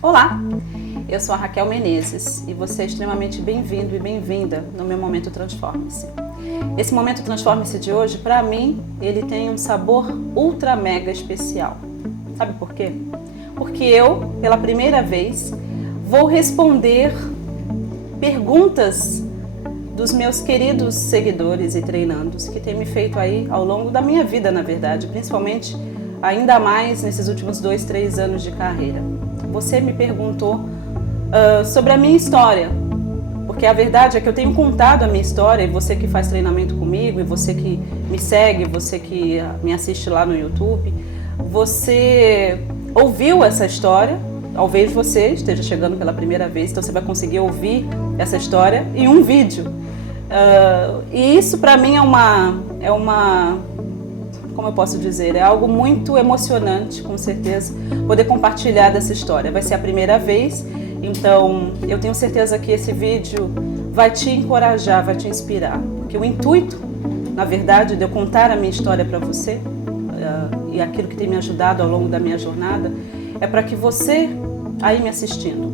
Olá, eu sou a Raquel Menezes e você é extremamente bem-vindo e bem-vinda no meu Momento Transforme-se. Esse Momento Transforme-se de hoje, para mim, ele tem um sabor ultra mega especial. Sabe por quê? Porque eu, pela primeira vez, vou responder perguntas dos meus queridos seguidores e treinandos que têm me feito aí ao longo da minha vida, na verdade, principalmente ainda mais nesses últimos 2, 3 anos de carreira. Você me perguntou sobre a minha história, porque a verdade é que eu tenho contado a minha história, e você que faz treinamento comigo, e você que me segue, você que me assiste lá no YouTube, você ouviu essa história, talvez você esteja chegando pela primeira vez, então você vai conseguir ouvir essa história em um vídeo. E isso para mim é uma, como eu posso dizer, é algo muito emocionante, com certeza, poder compartilhar dessa história. Vai ser a primeira vez, então eu tenho certeza que esse vídeo vai te encorajar, vai te inspirar, porque o intuito, na verdade, de eu contar a minha história para você, e aquilo que tem me ajudado ao longo da minha jornada, é para que você, aí me assistindo,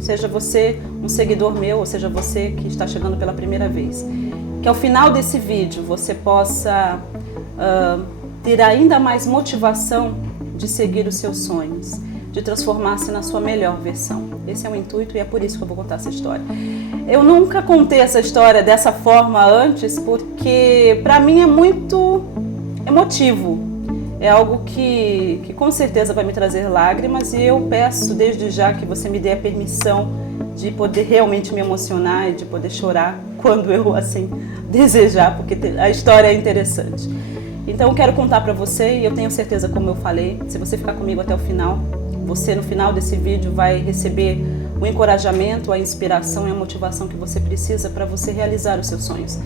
seja você um seguidor meu, ou seja você que está chegando pela primeira vez, que ao final desse vídeo você possa ter ainda mais motivação de seguir os seus sonhos, de transformar-se na sua melhor versão. Esse é o intuito e é por isso que eu vou contar essa história. Eu nunca contei essa história dessa forma antes, porque para mim é muito emotivo. É algo que com certeza vai me trazer lágrimas, e eu peço desde já que você me dê a permissão de poder realmente me emocionar e de poder chorar quando eu assim desejar, porque a história é interessante. Então eu quero contar para você, e eu tenho certeza, como eu falei, se você ficar comigo até o final, você no final desse vídeo vai receber o encorajamento, a inspiração e a motivação que você precisa para você realizar os seus sonhos.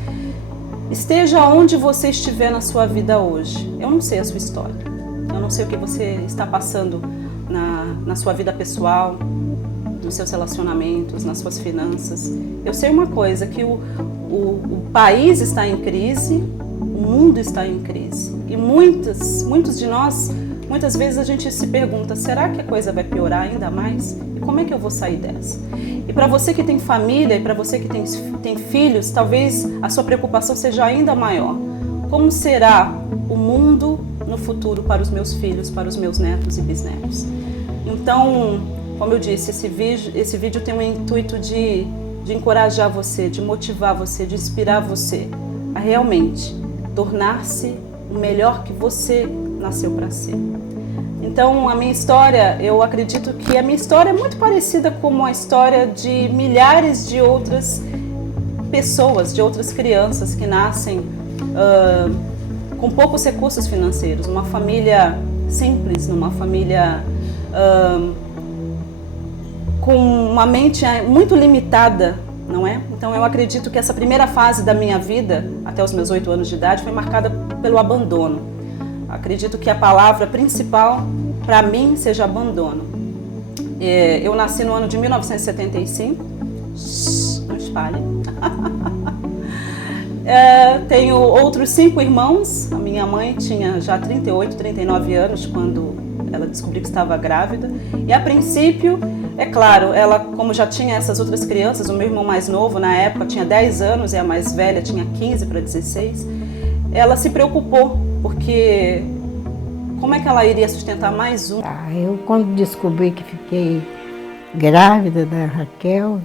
Esteja onde você estiver na sua vida hoje, eu não sei a sua história, eu não sei o que você está passando na sua vida pessoal, nos seus relacionamentos, nas suas finanças. Eu sei uma coisa, que o país está em crise, o mundo está em crise. E muitos de nós, muitas vezes a gente se pergunta, será que a coisa vai piorar ainda mais? E como é que eu vou sair dessa? E para você que tem família, e para você que tem filhos, talvez a sua preocupação seja ainda maior. Como será o mundo no futuro para os meus filhos, para os meus netos e bisnetos? Então, como eu disse, esse vídeo tem o intuito de encorajar você, de motivar você, de inspirar você a realmente tornar-se o melhor que você nasceu para ser. Então, a minha história, eu acredito que a minha história é muito parecida com a história de milhares de outras pessoas, de outras crianças que nascem com poucos recursos financeiros, numa família simples, numa família com uma mente muito limitada, não é? Então eu acredito que essa primeira fase da minha vida, até os meus 8 anos de idade, foi marcada pelo abandono. Acredito que a palavra principal para mim seja abandono. Eu nasci no ano de 1975, não espalhe. Tenho outros 5 irmãos, a minha mãe tinha já 38, 39 anos quando ela descobriu que estava grávida, e a princípio, é claro, ela, como já tinha essas outras crianças, o meu irmão mais novo na época tinha 10 anos e a mais velha tinha 15 para 16, ela se preocupou, porque como é que ela iria sustentar mais um? Eu quando descobri que fiquei grávida da Raquel,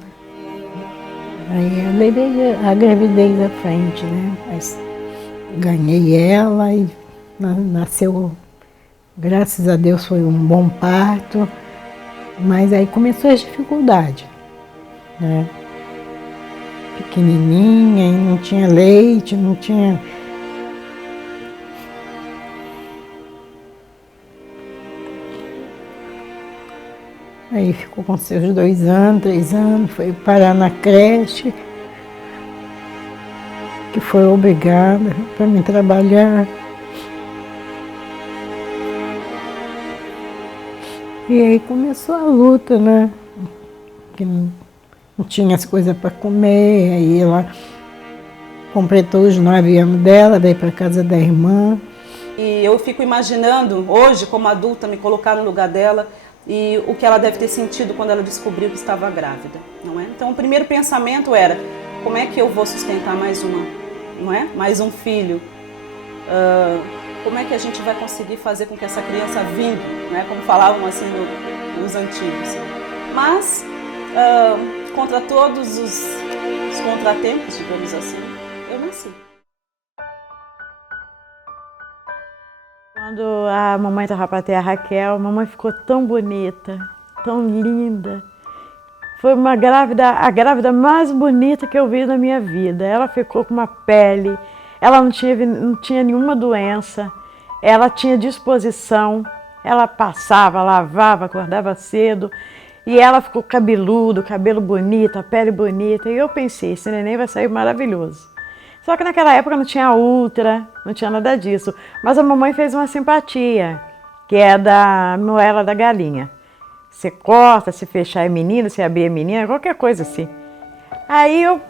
aí eu levei a gravidez à frente, né? Mas ganhei ela e nasceu, graças a Deus foi um bom parto, mas aí começou as dificuldades, né? Pequenininha, e não tinha leite, não tinha... Aí ficou com seus 2 anos, 3 anos, foi parar na creche, que foi obrigada para mim trabalhar. E aí começou a luta, né? Que não tinha as coisas para comer, aí ela completou os 9 anos dela, veio para casa da irmã. E eu fico imaginando, hoje, como adulta, me colocar no lugar dela, e o que ela deve ter sentido quando ela descobriu que estava grávida, não é? Então o primeiro pensamento era, como é que eu vou sustentar mais uma, não é? Mais um filho? Como é que a gente vai conseguir fazer com que essa criança vingue, né? Como falavam assim nos antigos. Mas, contra todos os contratempos, digamos assim, eu nasci. Quando a mamãe estava para ter a Raquel, a mamãe ficou tão bonita, tão linda. Foi a grávida mais bonita que eu vi na minha vida. Ela ficou com uma pele, ela não tinha nenhuma doença, ela tinha disposição, ela passava, lavava, acordava cedo e ela ficou cabeludo, cabelo bonito, a pele bonita. E eu pensei, esse neném vai sair maravilhoso. Só que naquela época não tinha ultra, não tinha nada disso. Mas a mamãe fez uma simpatia, que é da moela da galinha. Você corta, se fechar é menino, se abrir é menina, qualquer coisa assim. Aí eu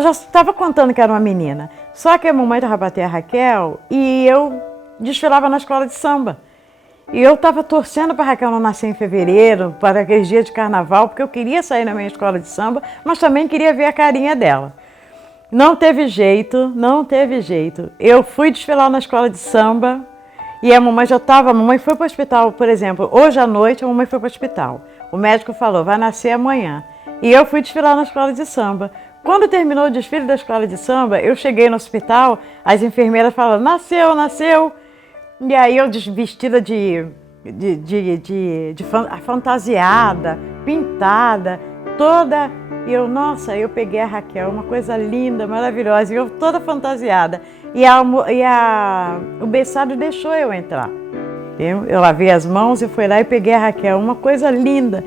já estava contando que era uma menina. Só que a mamãe estava para ter a Raquel e eu desfilava na escola de samba. E eu estava torcendo para a Raquel não nascer em fevereiro, para aqueles dias de carnaval, porque eu queria sair na minha escola de samba, mas também queria ver a carinha dela. Não teve jeito, não teve jeito. Eu fui desfilar na escola de samba e a mamãe a mamãe foi para o hospital, por exemplo, hoje à noite a mamãe foi para o hospital. O médico falou, vai nascer amanhã. E eu fui desfilar na escola de samba. Quando terminou o desfile da escola de samba, eu cheguei no hospital, as enfermeiras falaram, nasceu, nasceu. E aí eu vestida fantasiada, pintada, toda. E eu peguei a Raquel, uma coisa linda, maravilhosa, e eu toda fantasiada. O berçário deixou eu entrar. Eu lavei as mãos e fui lá e peguei a Raquel, uma coisa linda,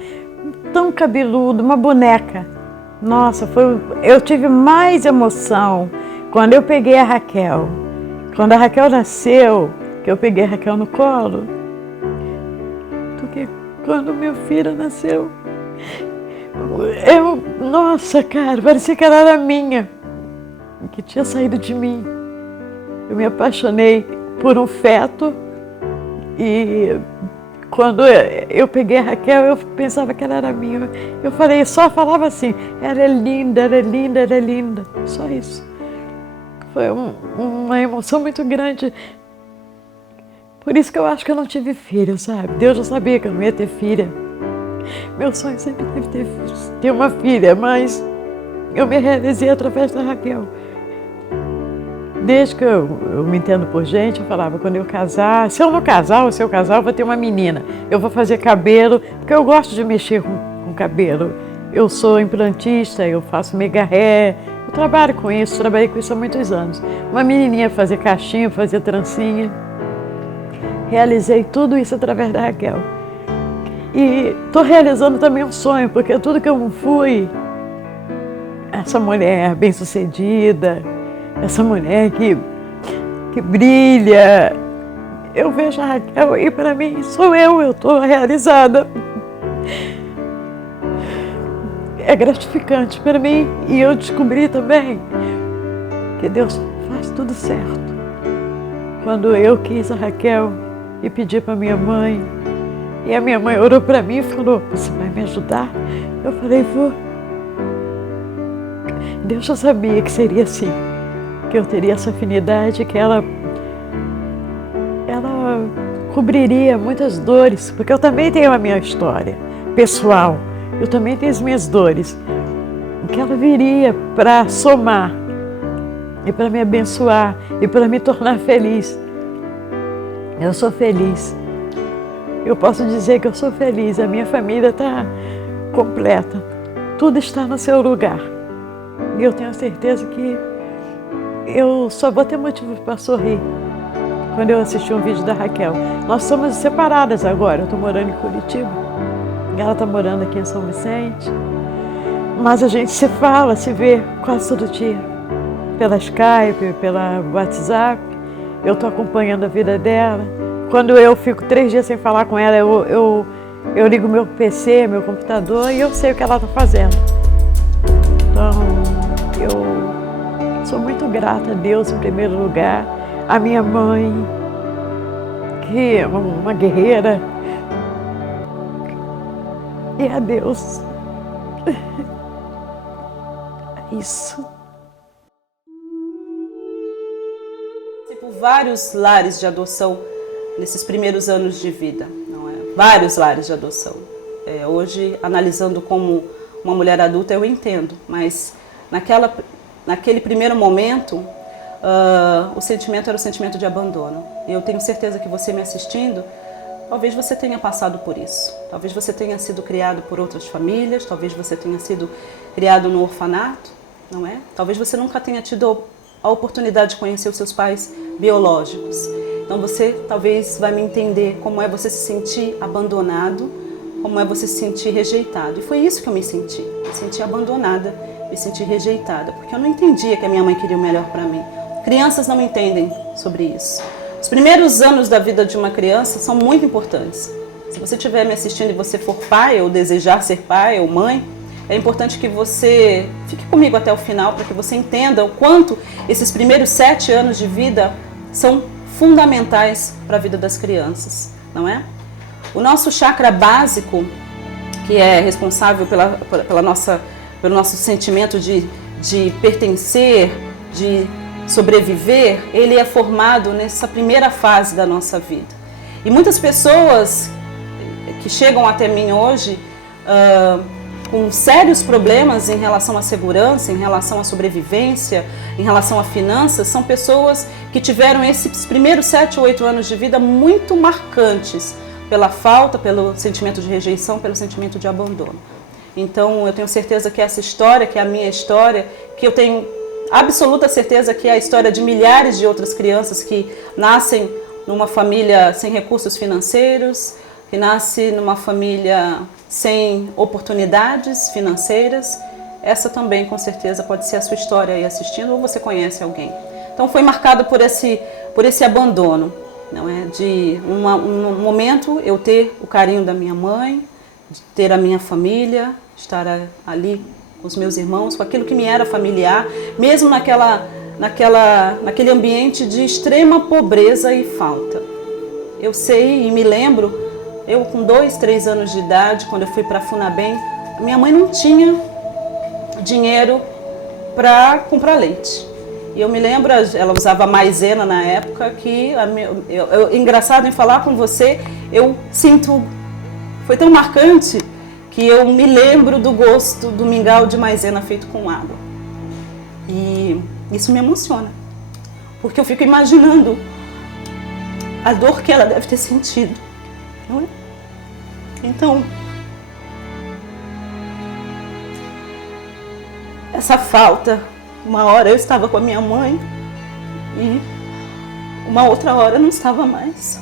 tão cabeludo, uma boneca. Nossa, eu tive mais emoção quando eu peguei a Raquel. Quando a Raquel nasceu, que eu peguei a Raquel no colo, do que quando meu filho nasceu. Nossa, cara, parecia que ela era minha, que tinha saído de mim. Eu me apaixonei por um feto e quando eu peguei a Raquel, eu pensava que ela era minha. Eu só falava assim, ela é linda, ela é linda, ela é linda. Só isso. Foi uma emoção muito grande. Por isso que eu acho que eu não tive filho, sabe? Deus já sabia que eu não ia ter filha. Meu sonho sempre teve ter uma filha, mas eu me realizei através da Raquel. Desde que eu me entendo por gente, eu falava, quando eu casar, se eu não casar ou se eu casar, eu vou ter uma menina. Eu vou fazer cabelo, porque eu gosto de mexer com cabelo. Eu sou implantista, eu faço mega hair, eu trabalho com isso, trabalhei com isso há muitos anos. Uma menininha fazer cachinho, fazer trancinha. Realizei tudo isso através da Raquel. E estou realizando também um sonho, porque tudo que eu fui, essa mulher bem-sucedida, essa mulher que brilha, eu vejo a Raquel e para mim sou eu estou realizada. É gratificante para mim e eu descobri também que Deus faz tudo certo. Quando eu quis a Raquel e pedi para minha mãe, e a minha mãe orou para mim e falou, você vai me ajudar? Eu falei, vou. Deus já sabia que seria assim, que eu teria essa afinidade, que ela cobriria muitas dores, porque eu também tenho a minha história pessoal, eu também tenho as minhas dores, que ela viria para somar e para me abençoar e para me tornar feliz. Eu sou feliz. Eu posso dizer que eu sou feliz, a minha família está completa, tudo está no seu lugar. E eu tenho certeza que eu só vou ter motivo para sorrir quando eu assistir um vídeo da Raquel. Nós somos separadas agora, eu estou morando em Curitiba, ela está morando aqui em São Vicente, mas a gente se fala, se vê quase todo dia, pela Skype, pela WhatsApp, eu estou acompanhando a vida dela. Quando eu fico 3 dias sem falar com ela, eu ligo meu PC, meu computador e eu sei o que ela está fazendo. Então, eu sou muito grata a Deus em primeiro lugar, a minha mãe, que é uma guerreira, e a Deus. É isso. Por vários lares de adoção nesses primeiros anos de vida, não é? Vários lares de adoção. Hoje, analisando como uma mulher adulta, eu entendo, mas naquele primeiro momento, o sentimento era o sentimento de abandono. E eu tenho certeza que você me assistindo, talvez você tenha passado por isso. Talvez você tenha sido criado por outras famílias, talvez você tenha sido criado no orfanato, não é? Talvez você nunca tenha tido a oportunidade de conhecer os seus pais biológicos. Então você talvez vai me entender como é você se sentir abandonado, como é você se sentir rejeitado. E foi isso que eu me senti. Me senti abandonada, me senti rejeitada, porque eu não entendia que a minha mãe queria o melhor para mim. Crianças não entendem sobre isso. Os primeiros anos da vida de uma criança são muito importantes. Se você estiver me assistindo e você for pai ou desejar ser pai ou mãe, é importante que você fique comigo até o final para que você entenda o quanto esses primeiros 7 anos de vida são fundamentais para a vida das crianças, não é? O nosso chakra básico, que é responsável pelo nosso sentimento de pertencer, de sobreviver, ele é formado nessa primeira fase da nossa vida. E muitas pessoas que chegam até mim hoje com sérios problemas em relação à segurança, em relação à sobrevivência, em relação a finanças, são pessoas que tiveram esses primeiros 7 ou 8 anos de vida muito marcantes pela falta, pelo sentimento de rejeição, pelo sentimento de abandono. Então eu tenho certeza que essa história, que é a minha história, que eu tenho absoluta certeza que é a história de milhares de outras crianças que nascem numa família sem recursos financeiros, que nasce numa família sem oportunidades financeiras, essa também com certeza pode ser a sua história aí assistindo, ou você conhece alguém. Então foi marcado por esse abandono, não é? De um momento eu ter o carinho da minha mãe, de ter a minha família, estar ali com os meus irmãos, com aquilo que me era familiar, mesmo naquele ambiente de extrema pobreza e falta. Eu sei e me lembro, eu com 2, 3 anos de idade, quando eu fui para a Funabem, minha mãe não tinha dinheiro para comprar leite. E eu me lembro, ela usava maisena na época, que engraçado em falar com você, eu sinto, foi tão marcante que eu me lembro do gosto do mingau de maisena feito com água. E isso me emociona, porque eu fico imaginando a dor que ela deve ter sentido, não é? Então, essa falta, uma hora eu estava com a minha mãe e uma outra hora eu não estava mais.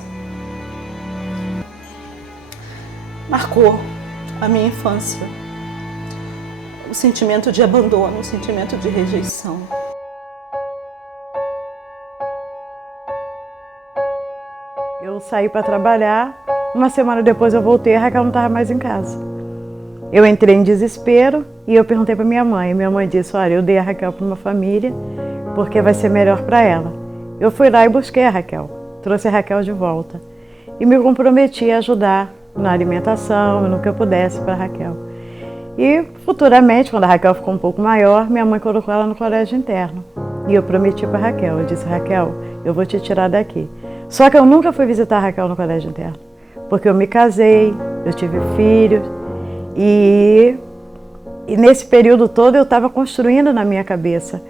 Marcou a minha infância, o sentimento de abandono, o sentimento de rejeição. Eu saí para trabalhar, uma semana depois eu voltei e a Raquel não estava mais em casa. Eu entrei em desespero e eu perguntei para minha mãe. Minha mãe disse, olha, eu dei a Raquel para uma família porque vai ser melhor para ela. Eu fui lá e busquei a Raquel, trouxe a Raquel de volta e me comprometi a ajudar na alimentação, no que eu pudesse para a Raquel. E futuramente, quando a Raquel ficou um pouco maior, minha mãe colocou ela no colégio interno. E eu prometi para a Raquel, eu disse, Raquel, eu vou te tirar daqui. Só que eu nunca fui visitar a Raquel no colégio interno, porque eu me casei, eu tive filhos, e nesse período todo eu estava construindo na minha cabeça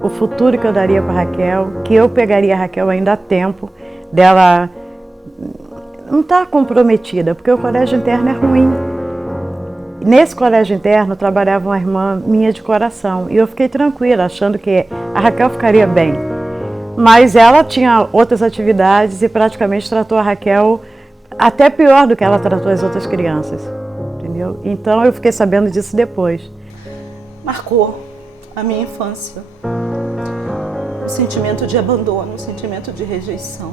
o futuro que eu daria para a Raquel, que eu pegaria a Raquel ainda a tempo dela não estar comprometida, porque o colégio interno é ruim. Nesse colégio interno trabalhava uma irmã minha de coração, e eu fiquei tranquila, achando que a Raquel ficaria bem. Mas ela tinha outras atividades e praticamente tratou a Raquel até pior do que ela tratou as outras crianças, entendeu? Então eu fiquei sabendo disso depois. Marcou a minha infância, o sentimento de abandono, o sentimento de rejeição,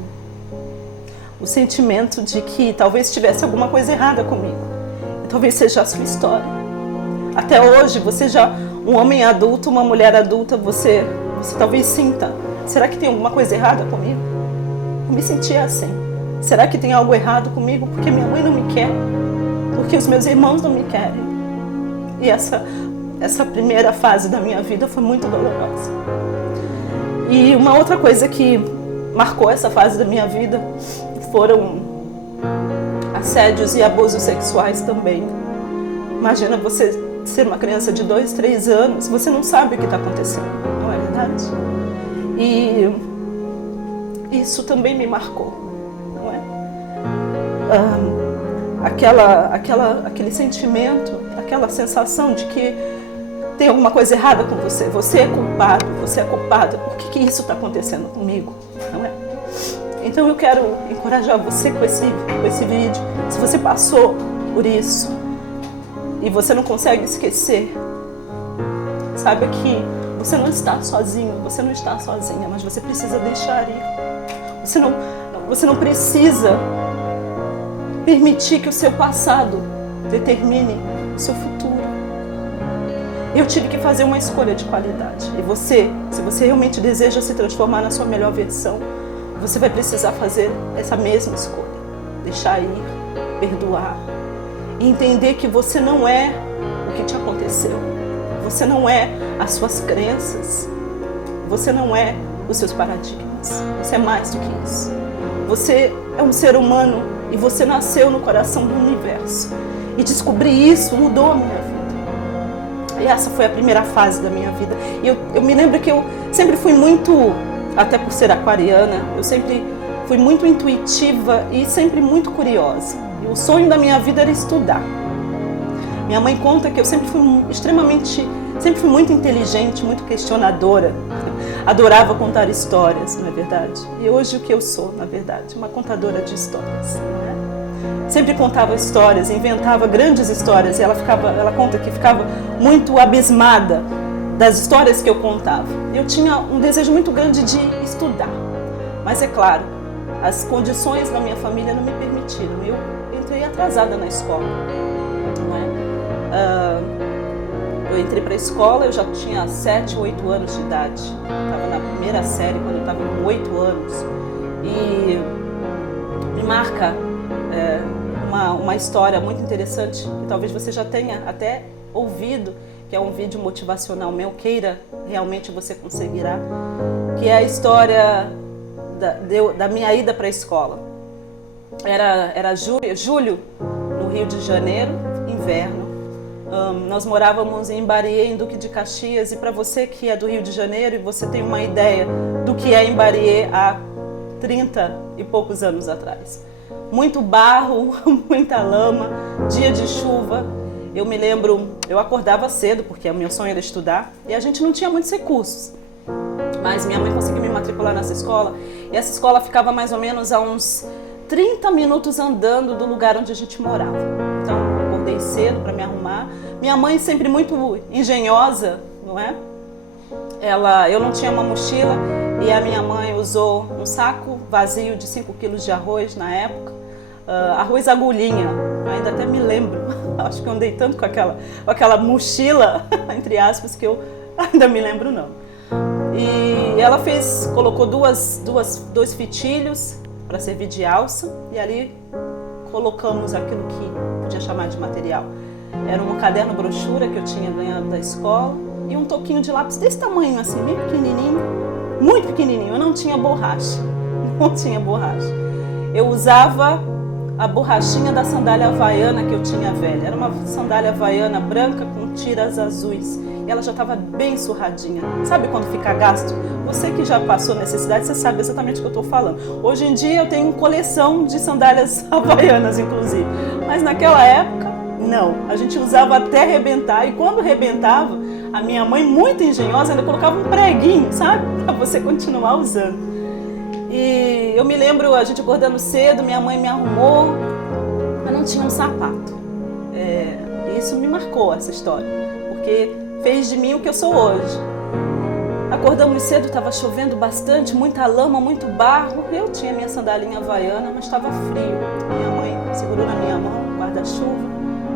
o sentimento de que talvez tivesse alguma coisa errada comigo, e talvez seja a sua história. Até hoje, você já, um homem adulto, uma mulher adulta, você talvez sinta, será que tem alguma coisa errada comigo? Eu me sentia assim. Será que tem algo errado comigo porque minha mãe não me quer? porque os meus irmãos não me querem. E essa primeira fase da minha vida foi muito dolorosa. E uma outra coisa que marcou essa fase da minha vida foram assédios e abusos sexuais também. Imagina você ser uma criança de 2, 3 anos, você não sabe o que está acontecendo, não é verdade? E isso também me marcou, não é? Aquele sentimento, aquela sensação de que tem alguma coisa errada com você, você é culpado, por que isso está acontecendo comigo, não é? Então eu quero encorajar você com esse vídeo. Se você passou por isso e você não consegue esquecer, saiba que você não está sozinho, você não está sozinha, mas você precisa deixar ir. Você não precisa permitir que o seu passado determine o seu futuro. Eu tive que fazer uma escolha de qualidade. E você, se você realmente deseja se transformar na sua melhor versão, você vai precisar fazer essa mesma escolha. Deixar ir, perdoar. E entender que você não é o que te aconteceu. Você não é as suas crenças. Você não é os seus paradigmas. Você é mais do que isso. Você é um ser humano e você nasceu no coração do universo. E descobrir isso mudou a minha vida. E essa foi a primeira fase da minha vida. E eu me lembro que eu sempre fui muito, até por ser aquariana, eu sempre fui muito intuitiva e sempre muito curiosa. E o sonho da minha vida era estudar. Minha mãe conta que eu sempre fui muito inteligente, muito questionadora. Adorava contar histórias, não é verdade? E hoje o que eu sou, na verdade? Uma contadora de histórias, não é? Sempre contava histórias, inventava grandes histórias e ela conta que ficava muito abismada das histórias que eu contava. Eu tinha um desejo muito grande de estudar, mas é claro, as condições da minha família não me permitiram. Eu entrei atrasada na escola, não é? Eu entrei para a escola, eu já tinha 7, 8 anos de idade. Estava na primeira série quando eu estava com 8 anos. E me marca uma história muito interessante, que talvez você já tenha até ouvido, que é um vídeo motivacional meu, queira, realmente você conseguirá, que é a história da minha ida para a escola. Era julho, no Rio de Janeiro, inverno. Nós morávamos em Imbarie, em Duque de Caxias, e para você que é do Rio de Janeiro e você tem uma ideia do que é Imbarie há 30 e poucos anos atrás. Muito barro, muita lama, dia de chuva. Eu me lembro, eu acordava cedo, porque o meu sonho era estudar, e a gente não tinha muitos recursos. Mas minha mãe conseguiu me matricular nessa escola, e essa escola ficava mais ou menos a uns 30 minutos andando do lugar onde a gente morava. Então, eu acordei cedo para me arrumar. Minha mãe sempre muito engenhosa, não é? Eu não tinha uma mochila, e a minha mãe usou um saco vazio de 5 quilos de arroz na época, arroz agulhinha, ainda até me lembro, acho que eu andei tanto com aquela mochila, entre aspas, que eu ainda me lembro não. E ela colocou dois fitilhos para servir de alça, e ali colocamos aquilo que podia chamar de material. Era um caderno brochura que eu tinha ganhado da escola e um toquinho de lápis desse tamanho, assim, bem pequenininho, muito pequenininho. Eu não tinha borracha, Eu usava a borrachinha da sandália havaiana que eu tinha velha. Era uma sandália havaiana branca com tiras azuis. E ela já estava bem surradinha. Sabe quando fica gasto? Você que já passou necessidade, você sabe exatamente o que eu estou falando. Hoje em dia eu tenho coleção de sandálias havaianas, inclusive. Mas naquela época, não. A gente usava até arrebentar. E quando arrebentava, a minha mãe, muito engenhosa, ainda colocava um preguinho, sabe? Para você continuar usando. E eu me lembro, a gente acordando cedo, minha mãe me arrumou, mas não tinha um sapato. Isso me marcou, essa história, porque fez de mim o que eu sou hoje. Acordamos cedo, estava chovendo bastante, muita lama, muito barro. Eu tinha minha sandalinha havaiana, mas estava frio. Minha mãe segurou na minha mão, guarda-chuva,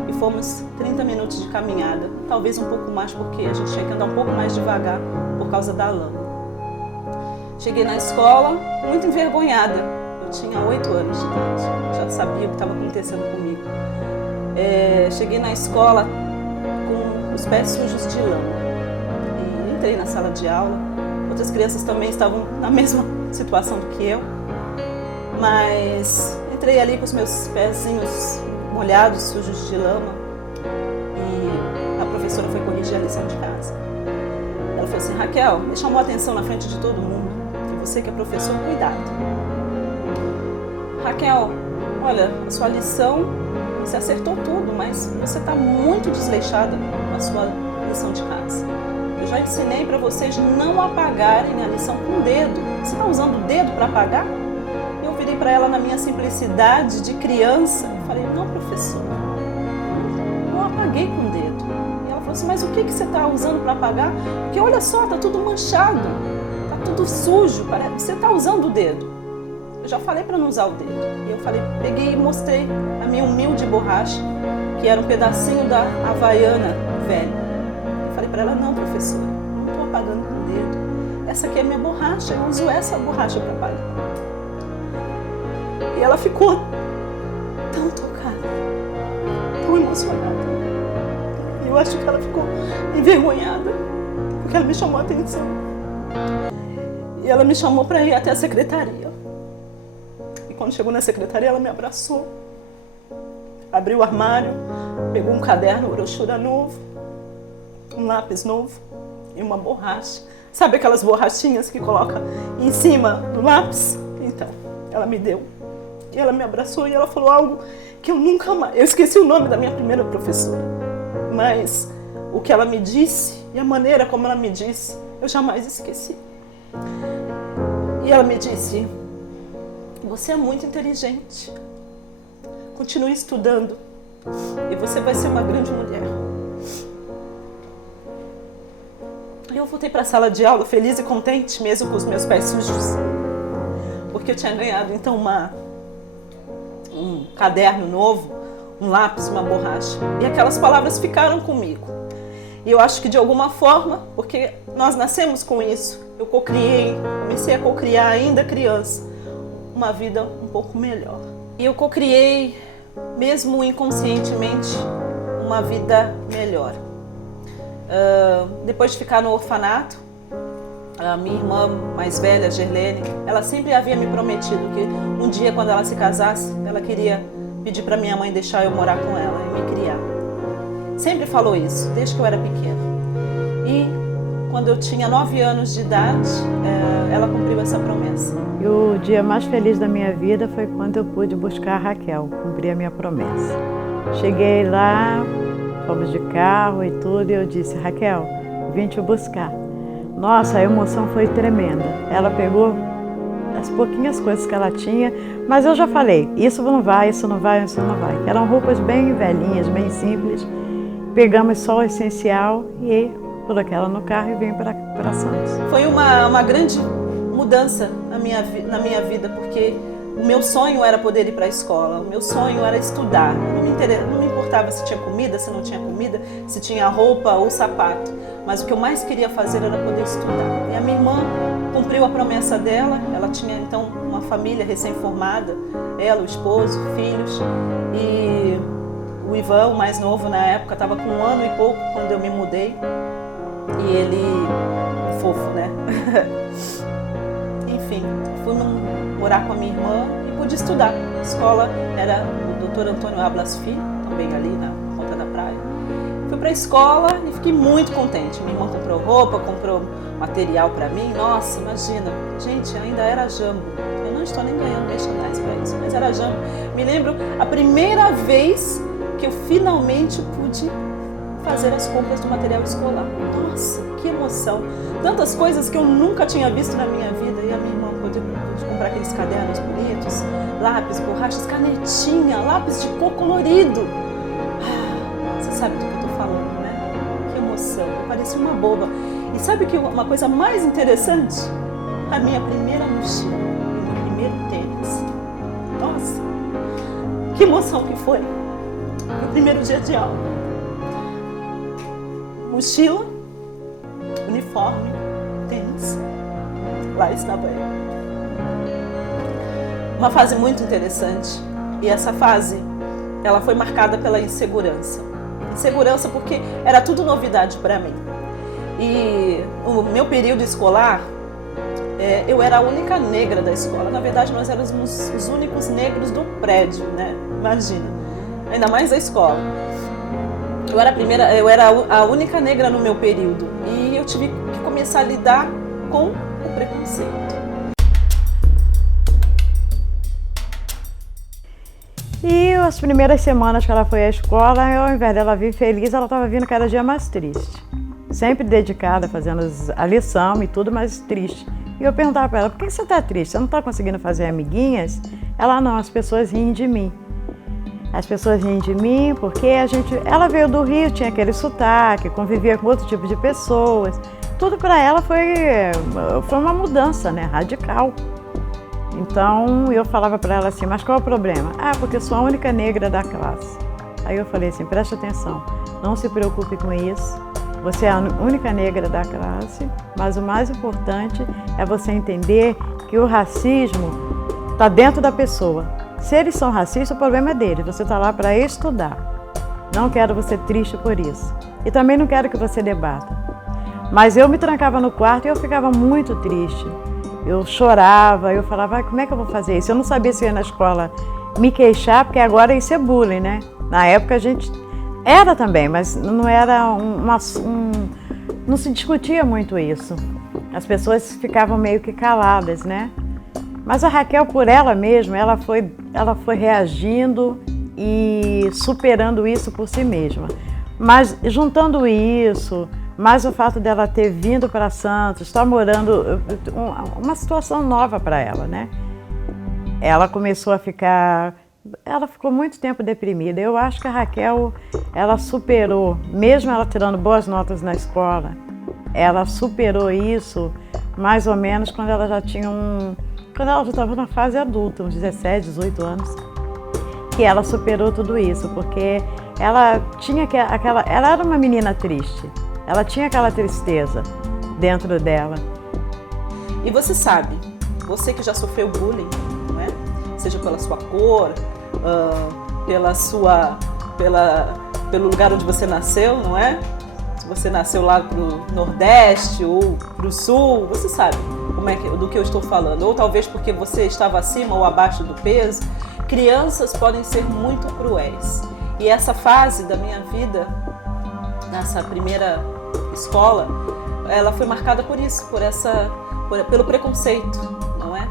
e fomos 30 minutos de caminhada. Talvez um pouco mais, porque a gente tinha que andar um pouco mais devagar por causa da lama. Cheguei na escola muito envergonhada. Eu tinha 8 anos de idade, já sabia o que estava acontecendo comigo. cheguei na escola com os pés sujos de lama. E entrei na sala de aula. Outras crianças também estavam na mesma situação do que eu. Mas entrei ali com os meus pezinhos molhados, sujos de lama. E a professora foi corrigir a lição de casa. Ela falou assim: Raquel, me chamou a atenção na frente de todo mundo, que você que é professor, cuidado. Raquel, olha, a sua lição, você acertou tudo, mas você está muito desleixada com a sua lição de casa. Eu já ensinei para vocês não apagarem a lição com o dedo. Você está usando o dedo para apagar? Eu virei para ela na minha simplicidade de criança e falei: não, professora, eu apaguei com o dedo. E ela falou assim: mas o que você está usando para apagar? Porque olha só, está tudo manchado, está tudo sujo, você está usando o dedo. Eu já falei para não usar o dedo. E eu peguei e mostrei a minha humilde borracha, que era um pedacinho da Havaiana velha. Eu falei para ela: não, professora, não estou apagando com o dedo. Essa aqui é a minha borracha, eu uso essa borracha para apagar. E ela ficou tão tocada, tão emocionada. E eu acho que ela ficou envergonhada, porque ela me chamou a atenção. E ela me chamou para ir até a secretaria. E quando chegou na secretaria, ela me abraçou. Abriu o armário, pegou um caderno, brochura novo, um lápis novo e uma borracha. Sabe aquelas borrachinhas que coloca em cima do lápis? Então, ela me deu. E ela me abraçou e ela falou algo que eu nunca mais... Eu esqueci o nome da minha primeira professora. Mas o que ela me disse e a maneira como ela me disse, eu jamais esqueci. E ela me disse: você é muito inteligente. Continue estudando e você vai ser uma grande mulher. E eu voltei para a sala de aula feliz e contente, mesmo com os meus pés sujos. Porque eu tinha ganhado então um caderno novo, um lápis, uma borracha. E aquelas palavras ficaram comigo. E eu acho que de alguma forma, porque nós nascemos com isso, eu comecei a cocriar ainda criança, uma vida um pouco melhor. E eu cocriei, mesmo inconscientemente, uma vida melhor. Depois de ficar no orfanato, a minha irmã mais velha, Gerlene, ela sempre havia me prometido que um dia, quando ela se casasse, ela queria pedir para minha mãe deixar eu morar com ela e me criar. Sempre falou isso, desde que eu era pequena. E quando eu tinha 9 anos de idade, ela cumpriu essa promessa. E o dia mais feliz da minha vida foi quando eu pude buscar a Raquel, cumprir a minha promessa. Cheguei lá, fomos de carro e tudo, e eu disse: Raquel, vim te buscar. Nossa, a emoção foi tremenda. Ela pegou as pouquinhas coisas que ela tinha, mas eu já falei: isso não vai, isso não vai, isso não vai. Eram roupas bem velhinhas, bem simples. Pegamos só o essencial e coloquei ela no carro e vim para Santos. Foi uma grande mudança na minha vida, porque o meu sonho era poder ir para a escola, o meu sonho era estudar. Não me importava se tinha comida, se não tinha comida, se tinha roupa ou sapato, mas o que eu mais queria fazer era poder estudar. E a minha irmã cumpriu a promessa dela. Ela tinha então uma família recém-formada, ela, o esposo, filhos, e o Ivan, o mais novo na época, estava com 1 ano e pouco quando eu me mudei. E ele, fofo, né? Enfim, fui morar com a minha irmã e pude estudar. A escola era o Dr. Antônio Ablas Filho, também ali na ponta da praia. Fui para a escola e fiquei muito contente. Minha irmã comprou roupa, comprou material para mim. Nossa, imagina, gente, ainda era Jambo. Eu não estou nem ganhando merchandise para isso, mas era Jambo. Me lembro a primeira vez que eu finalmente pude fazer as compras do material escolar. Nossa, que emoção! Tantas coisas que eu nunca tinha visto na minha vida. E a minha irmã pôde comprar aqueles cadernos bonitos, lápis, borrachas, canetinha, lápis de cor colorido. Você sabe do que eu estou falando, né? Que emoção! Eu parecia uma boba. E sabe que uma coisa mais interessante? A minha primeira mochila, o meu primeiro tênis. Nossa, que emoção que foi! No primeiro dia de aula. Mochila, uniforme, tênis. Lá estava eu. Uma fase muito interessante. E essa fase ela foi marcada pela insegurança. Insegurança porque era tudo novidade para mim. E o meu período escolar, eu era a única negra da escola. Na verdade, nós éramos os únicos negros do prédio, né? Imagina, ainda mais da escola. Eu era a única negra no meu período e eu tive que começar a lidar com o preconceito. E as primeiras semanas que ela foi à escola, ao invés dela vir feliz, ela estava vindo cada dia mais triste. Sempre dedicada, fazendo a lição e tudo, mas triste. E eu perguntava para ela, por que você está triste? Você não está conseguindo fazer amiguinhas? Ela, não, as pessoas riem de mim. As pessoas riem de mim porque ela veio do Rio, tinha aquele sotaque, convivia com outro tipo de pessoas. Tudo para ela foi uma mudança, né, radical. Então eu falava para ela assim, mas qual é o problema? Ah, porque eu sou a única negra da classe. Aí eu falei assim, preste atenção, não se preocupe com isso. Você é a única negra da classe, mas o mais importante é você entender que o racismo está dentro da pessoa. Se eles são racistas, o problema é deles. Você está lá para estudar. Não quero você triste por isso. E também não quero que você debata. Mas eu me trancava no quarto e eu ficava muito triste. Eu chorava, eu falava, como é que eu vou fazer isso? Eu não sabia se ia na escola me queixar, porque agora isso é bullying, né? Na época a gente era também, mas não era não se discutia muito isso. As pessoas ficavam meio que caladas, né? Mas a Raquel, por ela mesma, ela foi reagindo e superando isso por si mesma. Mas juntando isso, mais o fato dela ter vindo para Santos, estar morando, uma situação nova para ela, né? Ela começou a ela ficou muito tempo deprimida. Eu acho que a Raquel, ela superou, mesmo ela tirando boas notas na escola, ela superou isso mais ou menos quando ela já estava na fase adulta, uns 17, 18 anos, que ela superou tudo isso, porque ela tinha ela era uma menina triste, ela tinha aquela tristeza dentro dela. E você sabe, você que já sofreu bullying, não é? Seja pela sua cor, pelo lugar onde você nasceu, não é? Se você nasceu lá pro Nordeste ou pro Sul, você sabe do que eu estou falando. Ou talvez porque você estava acima ou abaixo do peso. Crianças podem ser muito cruéis. E essa fase da minha vida, nessa primeira escola, ela foi marcada por isso, pelo preconceito, não é?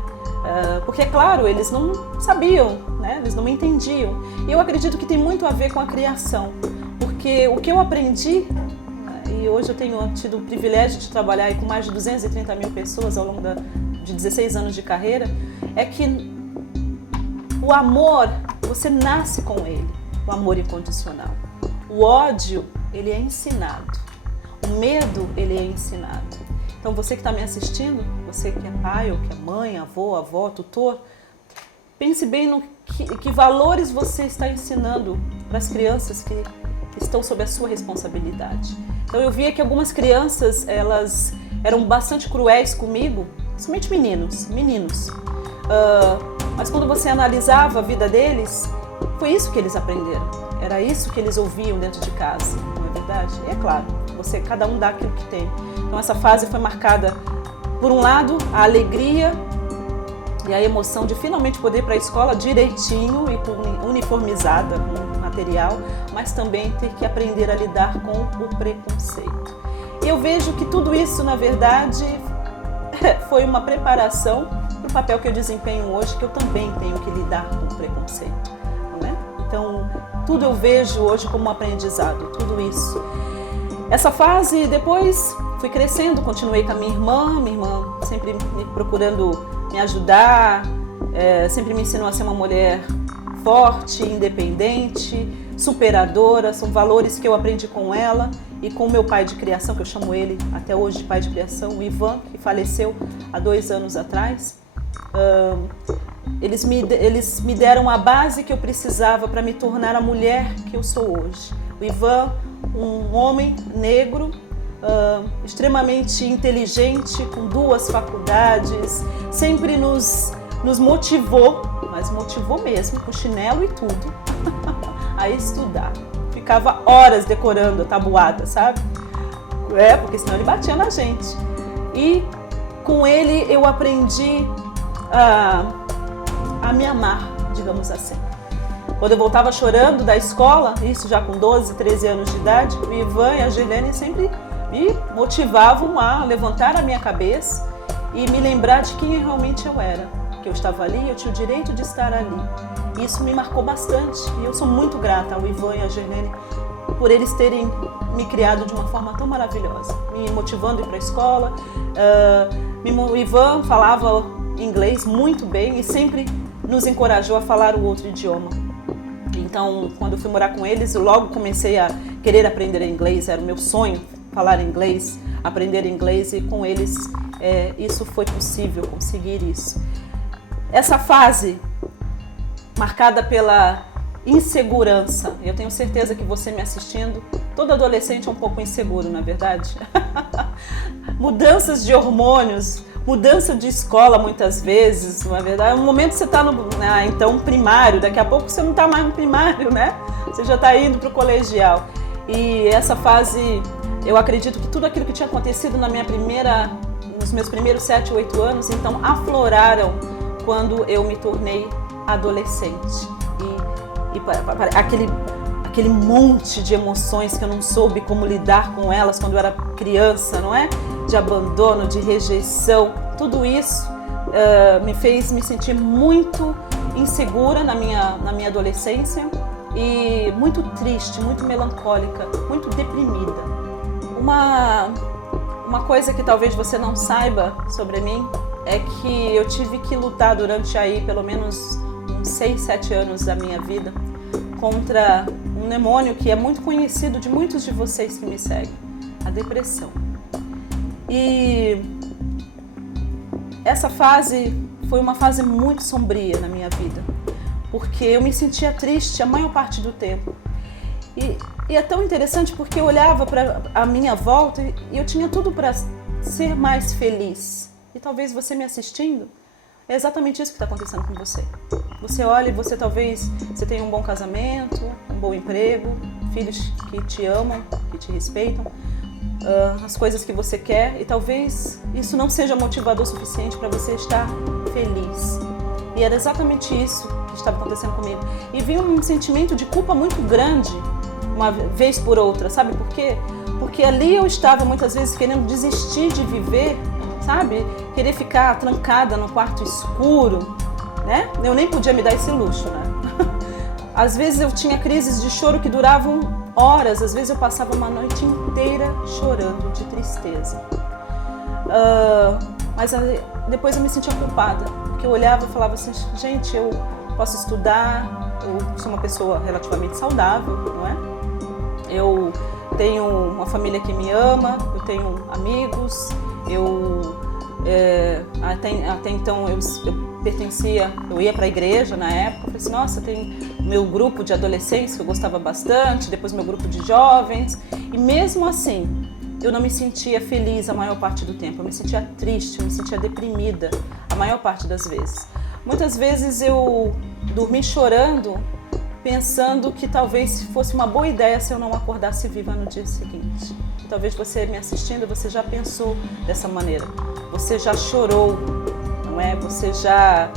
Porque, é claro, eles não sabiam, né? Eles não me entendiam. E eu acredito que tem muito a ver com a criação, porque o que eu aprendi, e hoje eu tenho tido o privilégio de trabalhar com mais de 230 mil pessoas ao longo de 16 anos de carreira, é que o amor, você nasce com ele, o amor incondicional. O ódio, ele é ensinado. O medo, ele é ensinado. Então você que está me assistindo, você que é pai ou que é mãe, avó, tutor, pense bem no que valores você está ensinando para as crianças que estão sob a sua responsabilidade. Então eu via que algumas crianças, elas eram bastante cruéis comigo, principalmente meninos. Mas quando você analisava a vida deles, foi isso que eles aprenderam. Era isso que eles ouviam dentro de casa, não é verdade? E é claro, cada um dá aquilo que tem. Então essa fase foi marcada, por um lado, a alegria e a emoção de finalmente poder ir para a escola direitinho e uniformizada com material, mas também ter que aprender a lidar com o preconceito. E eu vejo que tudo isso, na verdade, foi uma preparação para o papel que eu desempenho hoje, que eu também tenho que lidar com o preconceito, não é? Então, tudo eu vejo hoje como um aprendizado, tudo isso. Essa fase, depois fui crescendo, continuei com a minha irmã sempre procurando me ajudar, sempre me ensinou a ser uma mulher forte, independente, superadora. São valores que eu aprendi com ela e com o meu pai de criação, que eu chamo ele até hoje de pai de criação, o Ivan, que faleceu há 2 anos atrás. Eles me deram a base que eu precisava para me tornar a mulher que eu sou hoje. O Ivan, um homem negro, extremamente inteligente, com 2 faculdades, sempre nos motivou, mas motivou mesmo, com chinelo e tudo, a estudar. Ficava horas decorando a tabuada, sabe? Porque senão ele batia na gente. E com ele eu aprendi a me amar, digamos assim. Quando eu voltava chorando da escola, isso já com 12, 13 anos de idade, o Ivan e a Gerlene sempre me motivavam a levantar a minha cabeça e me lembrar de quem realmente eu era. Que eu estava ali, eu tinha o direito de estar ali. E isso me marcou bastante. E eu sou muito grata ao Ivan e à Gerlene por eles terem me criado de uma forma tão maravilhosa, me motivando a ir para a escola. O Ivan falava inglês muito bem e sempre nos encorajou a falar o outro idioma. Então, quando eu fui morar com eles, eu logo comecei a querer aprender inglês, era o meu sonho falar inglês, aprender inglês, e com eles isso foi possível, conseguir isso. Essa fase marcada pela insegurança, eu tenho certeza que você me assistindo, todo adolescente é um pouco inseguro, não é verdade? Mudanças de hormônios, mudança de escola muitas vezes, não é verdade? Um momento você está no então primário, daqui a pouco você não está mais no primário, né? Você já está indo para o colegial. E essa fase, eu acredito que tudo aquilo que tinha acontecido nos meus primeiros 7, 8 anos, então afloraram quando eu me tornei adolescente. E aquele monte de emoções que eu não soube como lidar com elas quando eu era criança, não é? De abandono, de rejeição, tudo isso me fez me sentir muito insegura na minha adolescência e muito triste, muito melancólica, muito deprimida. Uma coisa que talvez você não saiba sobre mim é que eu tive que lutar durante aí pelo menos uns 6, 7 anos da minha vida contra um demônio que é muito conhecido de muitos de vocês que me seguem, a depressão. E essa fase foi uma fase muito sombria na minha vida, porque eu me sentia triste a maior parte do tempo. E é tão interessante porque eu olhava para a minha volta e eu tinha tudo para ser mais feliz. E talvez você me assistindo, é exatamente isso que está acontecendo com você. Você olha e você tenha um bom casamento, um bom emprego, filhos que te amam, que te respeitam, as coisas que você quer, e talvez isso não seja motivador suficiente para você estar feliz. E era exatamente isso que estava acontecendo comigo. E vinha um sentimento de culpa muito grande, uma vez por outra, sabe por quê? Porque ali eu estava muitas vezes querendo desistir de viver, sabe? Querer ficar trancada no quarto escuro, né? Eu nem podia me dar esse luxo, né? Às vezes eu tinha crises de choro que duravam horas, às vezes eu passava uma noite inteira chorando de tristeza. Mas depois eu me sentia culpada, porque eu olhava e falava assim, gente, eu posso estudar, eu sou uma pessoa relativamente saudável, não é? Eu tenho uma família que me ama, eu tenho amigos, até então eu pertencia, eu ia para a igreja na época, eu falei assim, nossa, tem meu grupo de adolescentes que eu gostava bastante, depois meu grupo de jovens, e mesmo assim eu não me sentia feliz a maior parte do tempo, eu me sentia triste, eu me sentia deprimida a maior parte das vezes. Muitas vezes eu dormi chorando, pensando que talvez fosse uma boa ideia se eu não acordasse viva no dia seguinte. E talvez você me assistindo, você já pensou dessa maneira, você já chorou, não é? Você já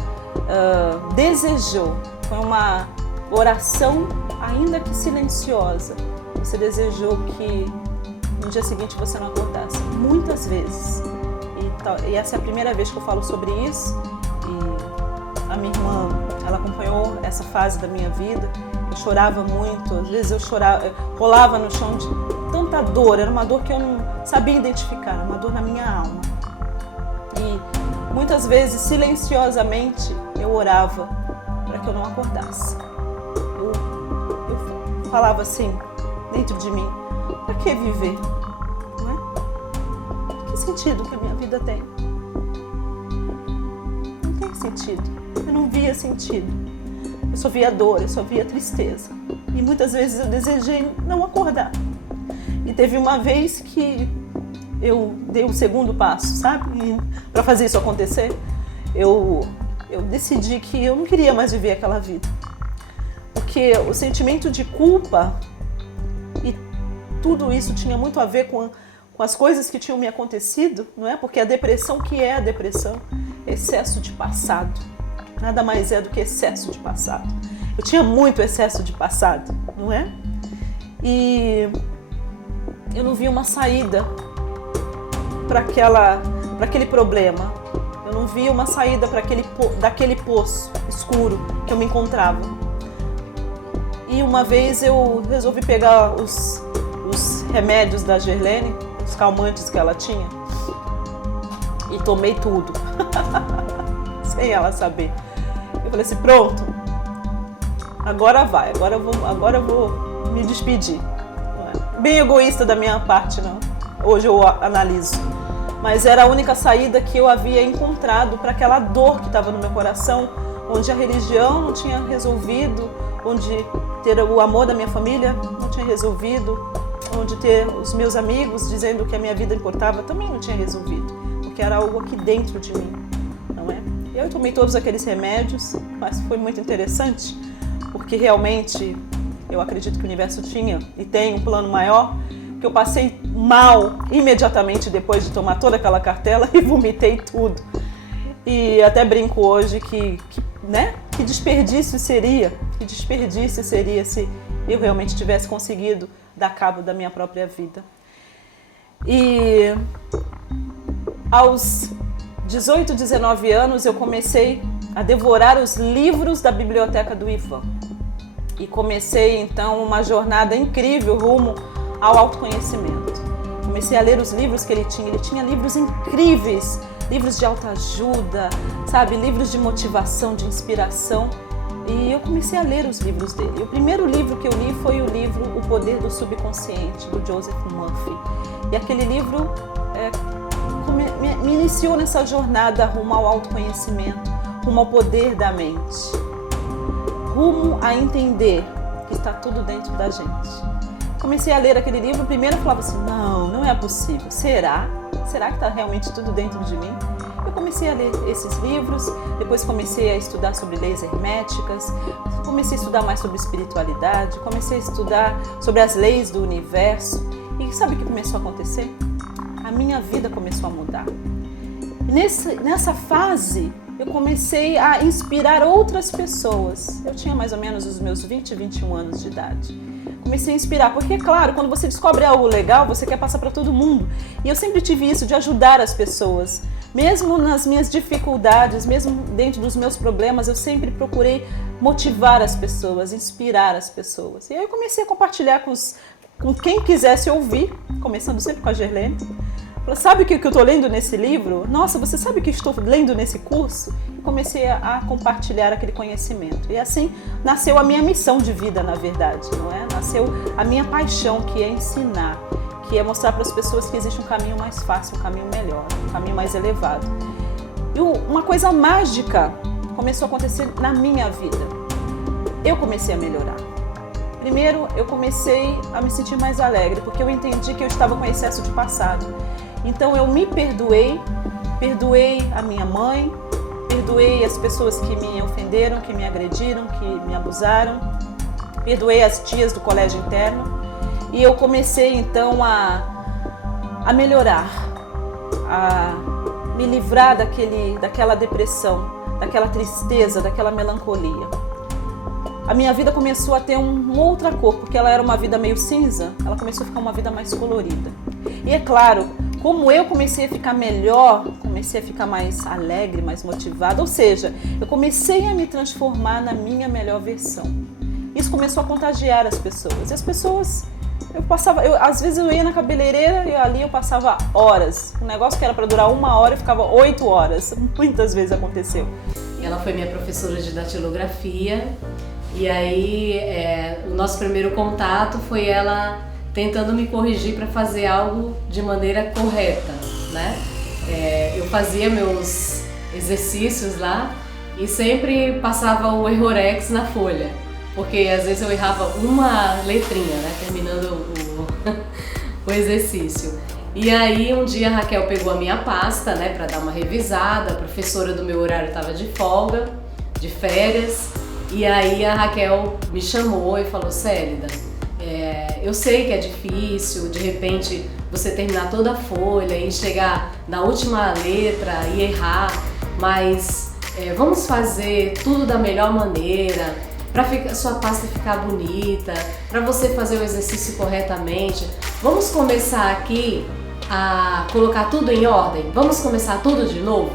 desejou, foi uma oração ainda que silenciosa, você desejou que no dia seguinte você não acordasse, muitas vezes. E essa é a primeira vez que eu falo sobre isso, e a minha irmã, ela acompanhou essa fase da minha vida. Eu chorava muito, às vezes eu rolava no chão de tanta dor, era uma dor que eu não sabia identificar, uma dor na minha alma. E muitas vezes, silenciosamente, eu orava para que eu não acordasse. Eu falava assim, dentro de mim, para que viver? Não é? Que sentido que a minha vida tem? Não tem sentido, eu não via sentido. Eu só via dor, eu só via tristeza. E muitas vezes eu desejei não acordar. E teve uma vez que eu dei o segundo passo, sabe? Para fazer isso acontecer, eu decidi que eu não queria mais viver aquela vida. porque o sentimento de culpa e tudo isso tinha muito a ver com as coisas que tinham me acontecido, não é? Porque a depressão, que é a depressão? Excesso de passado. Nada mais é do que excesso de passado. Eu tinha muito excesso de passado, não é? E eu não via uma saída para aquele problema. Eu não via uma saída daquele poço escuro que eu me encontrava. E uma vez eu resolvi pegar os remédios da Gerlene, os calmantes que ela tinha, e tomei tudo, sem ela saber. Eu falei assim, pronto, agora vai, agora eu vou me despedir. Bem egoísta da minha parte, não? Hoje eu analiso. Mas era a única saída que eu havia encontrado para aquela dor que estava no meu coração, onde a religião não tinha resolvido, onde ter o amor da minha família não tinha resolvido, onde ter os meus amigos dizendo que a minha vida importava também não tinha resolvido, porque era algo aqui dentro de mim, não é? Eu tomei todos aqueles remédios, mas foi muito interessante, porque realmente eu acredito que o universo tinha e tem um plano maior, que eu passei mal imediatamente depois de tomar toda aquela cartela e vomitei tudo. E até brinco hoje que desperdício seria se eu realmente tivesse conseguido dar cabo da minha própria vida. E aos 18, 19 anos eu comecei a devorar os livros da biblioteca do Ivan. E comecei então uma jornada incrível rumo ao autoconhecimento. Comecei a ler os livros que ele tinha livros incríveis, livros de autoajuda, sabe, livros de motivação, de inspiração. E eu comecei a ler os livros dele. E o primeiro livro que eu li foi o livro O Poder do Subconsciente, do Joseph Murphy. E aquele livro me iniciou nessa jornada rumo ao autoconhecimento, rumo ao poder da mente, rumo a entender que está tudo dentro da gente. Comecei a ler aquele livro, primeiro eu falava assim, não é possível, será que está realmente tudo dentro de mim? Eu comecei a ler esses livros, depois comecei a estudar sobre leis herméticas, comecei a estudar mais sobre espiritualidade, comecei a estudar sobre as leis do universo. E sabe o que começou a acontecer? A minha vida começou a mudar. E nessa fase, eu comecei a inspirar outras pessoas. Eu tinha mais ou menos os meus 20, 21 anos de idade. Comecei a inspirar, porque, claro, quando você descobre algo legal, você quer passar para todo mundo. E eu sempre tive isso de ajudar as pessoas. Mesmo nas minhas dificuldades, mesmo dentro dos meus problemas, eu sempre procurei motivar as pessoas, inspirar as pessoas. E aí eu comecei a compartilhar com quem quisesse ouvir, começando sempre com a Gerlene. Sabe o que eu estou lendo nesse livro? Nossa, você sabe o que eu estou lendo nesse curso? E comecei a compartilhar aquele conhecimento. E assim nasceu a minha missão de vida, na verdade, não é? Nasceu a minha paixão, que é ensinar, que é mostrar para as pessoas que existe um caminho mais fácil, um caminho melhor, um caminho mais elevado. E uma coisa mágica começou a acontecer na minha vida. Eu comecei a melhorar. Primeiro, eu comecei a me sentir mais alegre, porque eu entendi que eu estava com excesso de passado. Então eu me perdoei a minha mãe, perdoei as pessoas que me ofenderam, que me agrediram, que me abusaram, perdoei as tias do colégio interno e eu comecei então a melhorar, a me livrar daquela depressão, daquela tristeza, daquela melancolia. A minha vida começou a ter uma outra cor, porque ela era uma vida meio cinza, ela começou a ficar uma vida mais colorida. E é claro, como eu comecei a ficar melhor, comecei a ficar mais alegre, mais motivada, ou seja, eu comecei a me transformar na minha melhor versão. Isso começou a contagiar as pessoas. E as pessoas, às vezes eu ia na cabeleireira e ali eu passava horas. Um negócio que era para durar 1 hora, eu ficava 8 horas. Muitas vezes aconteceu. Ela foi minha professora de datilografia. E aí, o nosso primeiro contato foi ela tentando me corrigir para fazer algo de maneira correta, né? Eu fazia meus exercícios lá e sempre passava o errorex na folha, porque às vezes eu errava uma letrinha, né? Terminando o exercício. E aí um dia a Raquel pegou a minha pasta, né, para dar uma revisada, a professora do meu horário estava de folga, de férias. E aí a Raquel me chamou e falou: Célida, eu sei que é difícil, de repente, você terminar toda a folha e chegar na última letra e errar, mas vamos fazer tudo da melhor maneira, para sua pasta ficar bonita, para você fazer o exercício corretamente. Vamos começar aqui a colocar tudo em ordem? Vamos começar tudo de novo?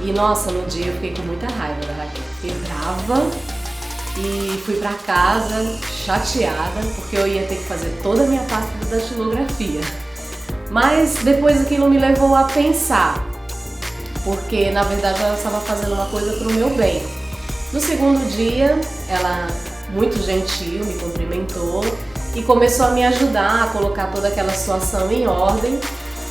E nossa, no dia eu fiquei com muita raiva da Raquel, fiquei brava e fui pra casa chateada, porque eu ia ter que fazer toda a minha pasta da datilografia. Mas depois aquilo me levou a pensar, porque na verdade ela estava fazendo uma coisa pro meu bem. No segundo dia, ela, muito gentil, me cumprimentou e começou a me ajudar a colocar toda aquela situação em ordem.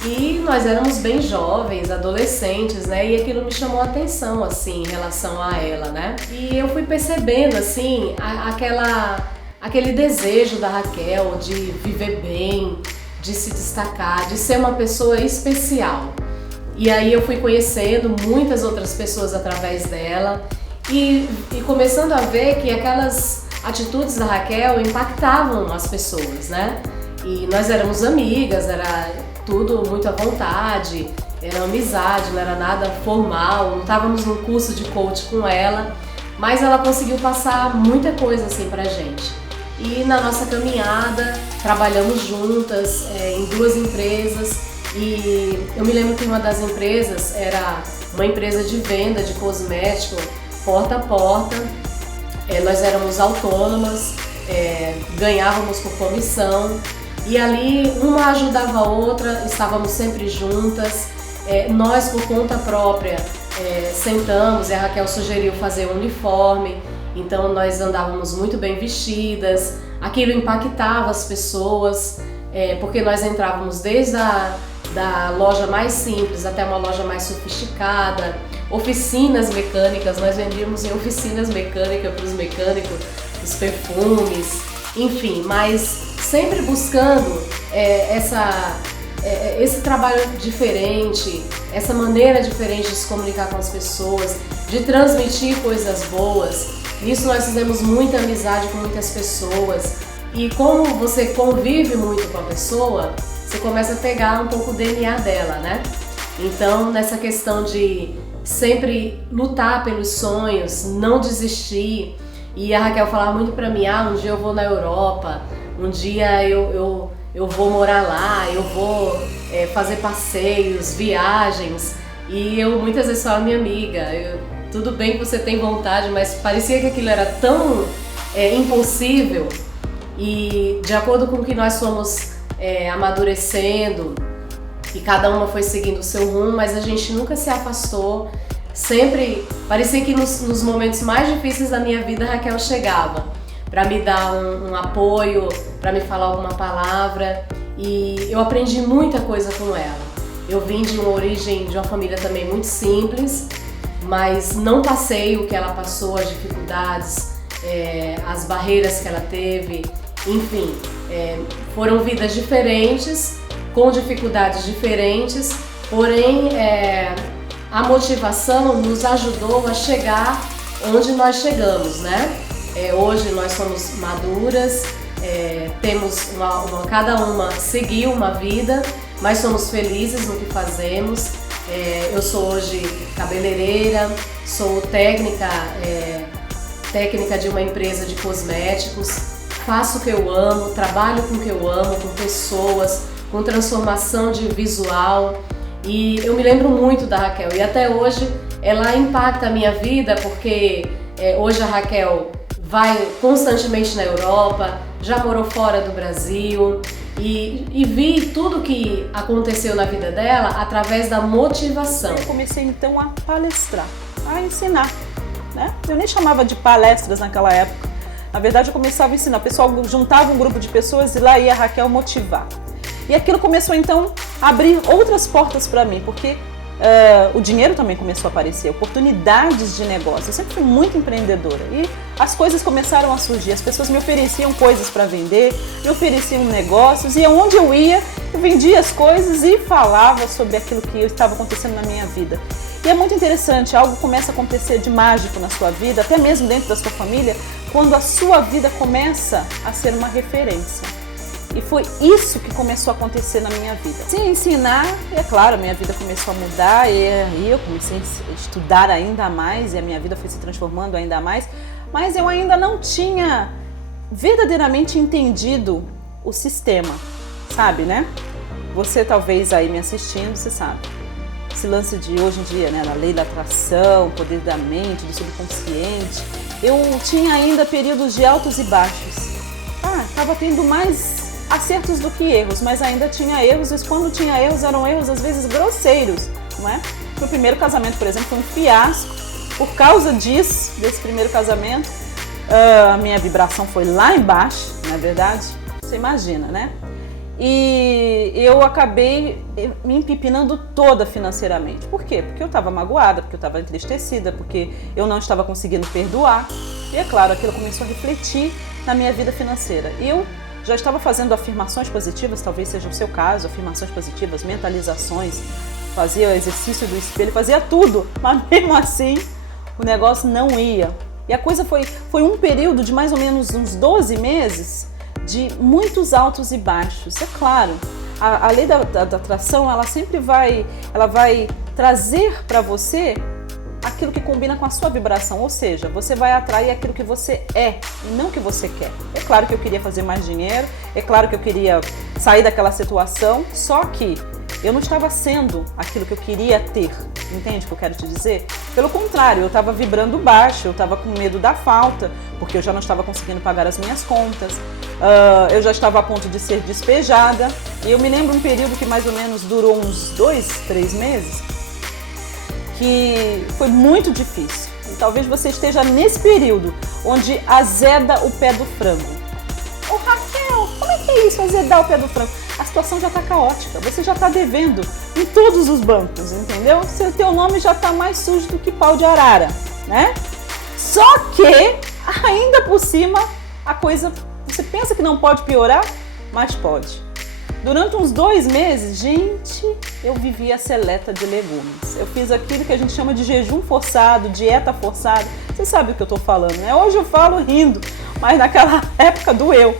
E nós éramos bem jovens, adolescentes, né? E aquilo me chamou a atenção, assim, em relação a ela, né? E eu fui percebendo, assim, aquele desejo da Raquel de viver bem, de se destacar, de ser uma pessoa especial. E aí eu fui conhecendo muitas outras pessoas através dela e começando a ver que aquelas atitudes da Raquel impactavam as pessoas, né? E nós éramos amigas, era tudo muito à vontade, era amizade, não era nada formal, não estávamos num curso de coach com ela, mas ela conseguiu passar muita coisa assim pra gente. E na nossa caminhada, trabalhamos juntas em 2 empresas e eu me lembro que uma das empresas era uma empresa de venda de cosmético, porta a porta, nós éramos autônomas, ganhávamos por comissão. E ali uma ajudava a outra, estávamos sempre juntas. Nós, por conta própria, sentamos e a Raquel sugeriu fazer um uniforme, então nós andávamos muito bem vestidas. Aquilo impactava as pessoas, porque nós entrávamos desde da loja mais simples até uma loja mais sofisticada, oficinas mecânicas, nós vendíamos em oficinas mecânicas para os mecânicos, os perfumes, enfim, mas sempre buscando esse trabalho diferente, essa maneira diferente de se comunicar com as pessoas, de transmitir coisas boas. Nisso nós fizemos muita amizade com muitas pessoas e como você convive muito com a pessoa, você começa a pegar um pouco o DNA dela, né? Então, nessa questão de sempre lutar pelos sonhos, não desistir. E a Raquel falava muito pra mim, um dia eu vou na Europa, um dia eu vou morar lá, eu vou fazer passeios, viagens. E eu muitas vezes falo, minha amiga, tudo bem que você tem vontade, mas parecia que aquilo era tão impossível. E de acordo com o que nós fomos amadurecendo, e cada uma foi seguindo o seu rumo, mas a gente nunca se afastou. Sempre, parecia que nos momentos mais difíceis da minha vida, a Raquel chegava para me dar um apoio, para me falar alguma palavra, e eu aprendi muita coisa com ela. Eu vim de uma origem, de uma família também muito simples, mas não passei o que ela passou, as dificuldades, as barreiras que ela teve, enfim, foram vidas diferentes, com dificuldades diferentes, porém a motivação nos ajudou a chegar onde nós chegamos, né? Hoje nós somos maduras, temos cada uma seguiu uma vida, mas somos felizes no que fazemos. Eu sou hoje cabeleireira, sou técnica de uma empresa de cosméticos, faço o que eu amo, trabalho com o que eu amo, com pessoas, com transformação de visual. E eu me lembro muito da Raquel e até hoje ela impacta a minha vida porque hoje a Raquel vai constantemente na Europa, já morou fora do Brasil e vi tudo que aconteceu na vida dela através da motivação. Eu comecei então a palestrar, a ensinar, né? Eu nem chamava de palestras naquela época, na verdade eu começava a ensinar, o pessoal juntava um grupo de pessoas e lá ia a Raquel motivar. E aquilo começou então a abrir outras portas para mim, porque o dinheiro também começou a aparecer, oportunidades de negócio. Eu sempre fui muito empreendedora e as coisas começaram a surgir. As pessoas me ofereciam coisas para vender, me ofereciam negócios e aonde eu ia, eu vendia as coisas e falava sobre aquilo que estava acontecendo na minha vida. E é muito interessante, algo começa a acontecer de mágico na sua vida, até mesmo dentro da sua família, quando a sua vida começa a ser uma referência. E foi isso que começou a acontecer na minha vida. Sem ensinar, é claro, a minha vida começou a mudar e eu comecei a estudar ainda mais e a minha vida foi se transformando ainda mais, mas eu ainda não tinha verdadeiramente entendido o sistema, sabe, né? Você talvez aí me assistindo, você sabe. Esse lance de hoje em dia, né, na lei da atração, poder da mente, do subconsciente. Eu tinha ainda períodos de altos e baixos. Estava tendo mais acertos do que erros, mas ainda tinha erros, e quando tinha erros, eram erros às vezes grosseiros, não é? Meu primeiro casamento, por exemplo, foi um fiasco. Por causa disso, desse primeiro casamento, a minha vibração foi lá embaixo, não é verdade? Você imagina, né? E eu acabei me empipinando toda financeiramente. Por quê? Porque eu estava magoada, porque eu estava entristecida, porque eu não estava conseguindo perdoar. E é claro, aquilo começou a refletir na minha vida financeira. E eu já estava fazendo afirmações positivas, talvez seja o seu caso, afirmações positivas, mentalizações, fazia o exercício do espelho, fazia tudo, mas mesmo assim o negócio não ia. E a coisa foi um período de mais ou menos uns 12 meses de muitos altos e baixos. É claro, a lei da atração, ela sempre vai trazer para você aquilo que combina com a sua vibração, ou seja, você vai atrair aquilo que você é e não o que você quer. É claro que eu queria fazer mais dinheiro, é claro que eu queria sair daquela situação, só que eu não estava sendo aquilo que eu queria ter, entende o que eu quero te dizer? Pelo contrário, eu estava vibrando baixo, eu estava com medo da falta, porque eu já não estava conseguindo pagar as minhas contas, eu já estava a ponto de ser despejada, e eu me lembro um período que mais ou menos durou uns 2, 3 meses, que foi muito difícil. E talvez você esteja nesse período onde azeda o pé do frango. Ô Raquel, como é que é isso, azedar o pé do frango? A situação já está caótica, você já está devendo em todos os bancos, entendeu? Seu teu nome já está mais sujo do que pau de arara, né? Só que, ainda por cima, a coisa, você pensa que não pode piorar, mas pode. Durante uns 2 meses, gente, eu vivia a seleta de legumes. Eu fiz aquilo que a gente chama de jejum forçado, dieta forçada. Você sabe do que eu estou falando, né? Hoje eu falo rindo, mas naquela época doeu.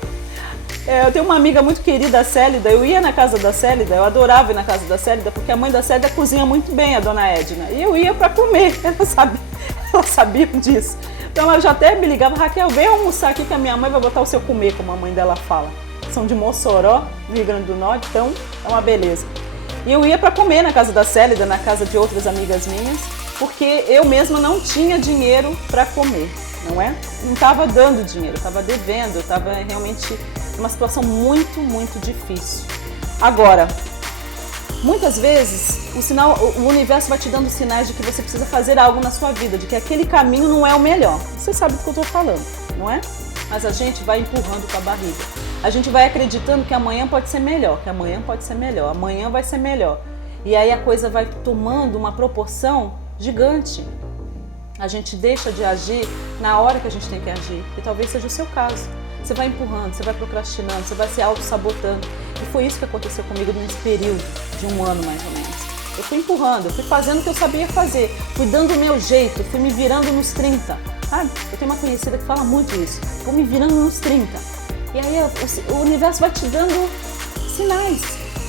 Eu tenho uma amiga muito querida, a Célida. Eu ia na casa da Célida, eu adorava ir na casa da Célida, porque a mãe da Célida cozinha muito bem, a dona Edna. E eu ia para comer, ela sabia disso. Então ela já até me ligava, Raquel, vem almoçar aqui que a minha mãe vai botar o seu comer, como a mãe dela fala. São de Mossoró, do Rio Grande do Norte, então é uma beleza. E eu ia para comer na casa da Célida, na casa de outras amigas minhas, porque eu mesma não tinha dinheiro para comer, não é? Não estava dando dinheiro, estava devendo, eu estava realmente numa situação muito, muito difícil. Agora, muitas vezes o universo vai te dando sinais de que você precisa fazer algo na sua vida, de que aquele caminho não é o melhor. Você sabe do que eu estou falando, não é? Mas a gente vai empurrando com a barriga. A gente vai acreditando que amanhã pode ser melhor, que amanhã pode ser melhor, amanhã vai ser melhor. E aí a coisa vai tomando uma proporção gigante. A gente deixa de agir na hora que a gente tem que agir. E talvez seja o seu caso. Você vai empurrando, você vai procrastinando, você vai se auto-sabotando. E foi isso que aconteceu comigo nesse período de 1 ano mais ou menos. Eu fui empurrando, eu fui fazendo o que eu sabia fazer, fui dando o meu jeito, fui me virando nos 30. Sabe? Eu tenho uma conhecida que fala muito isso. Vou me virando nos 30. E aí o universo vai te dando sinais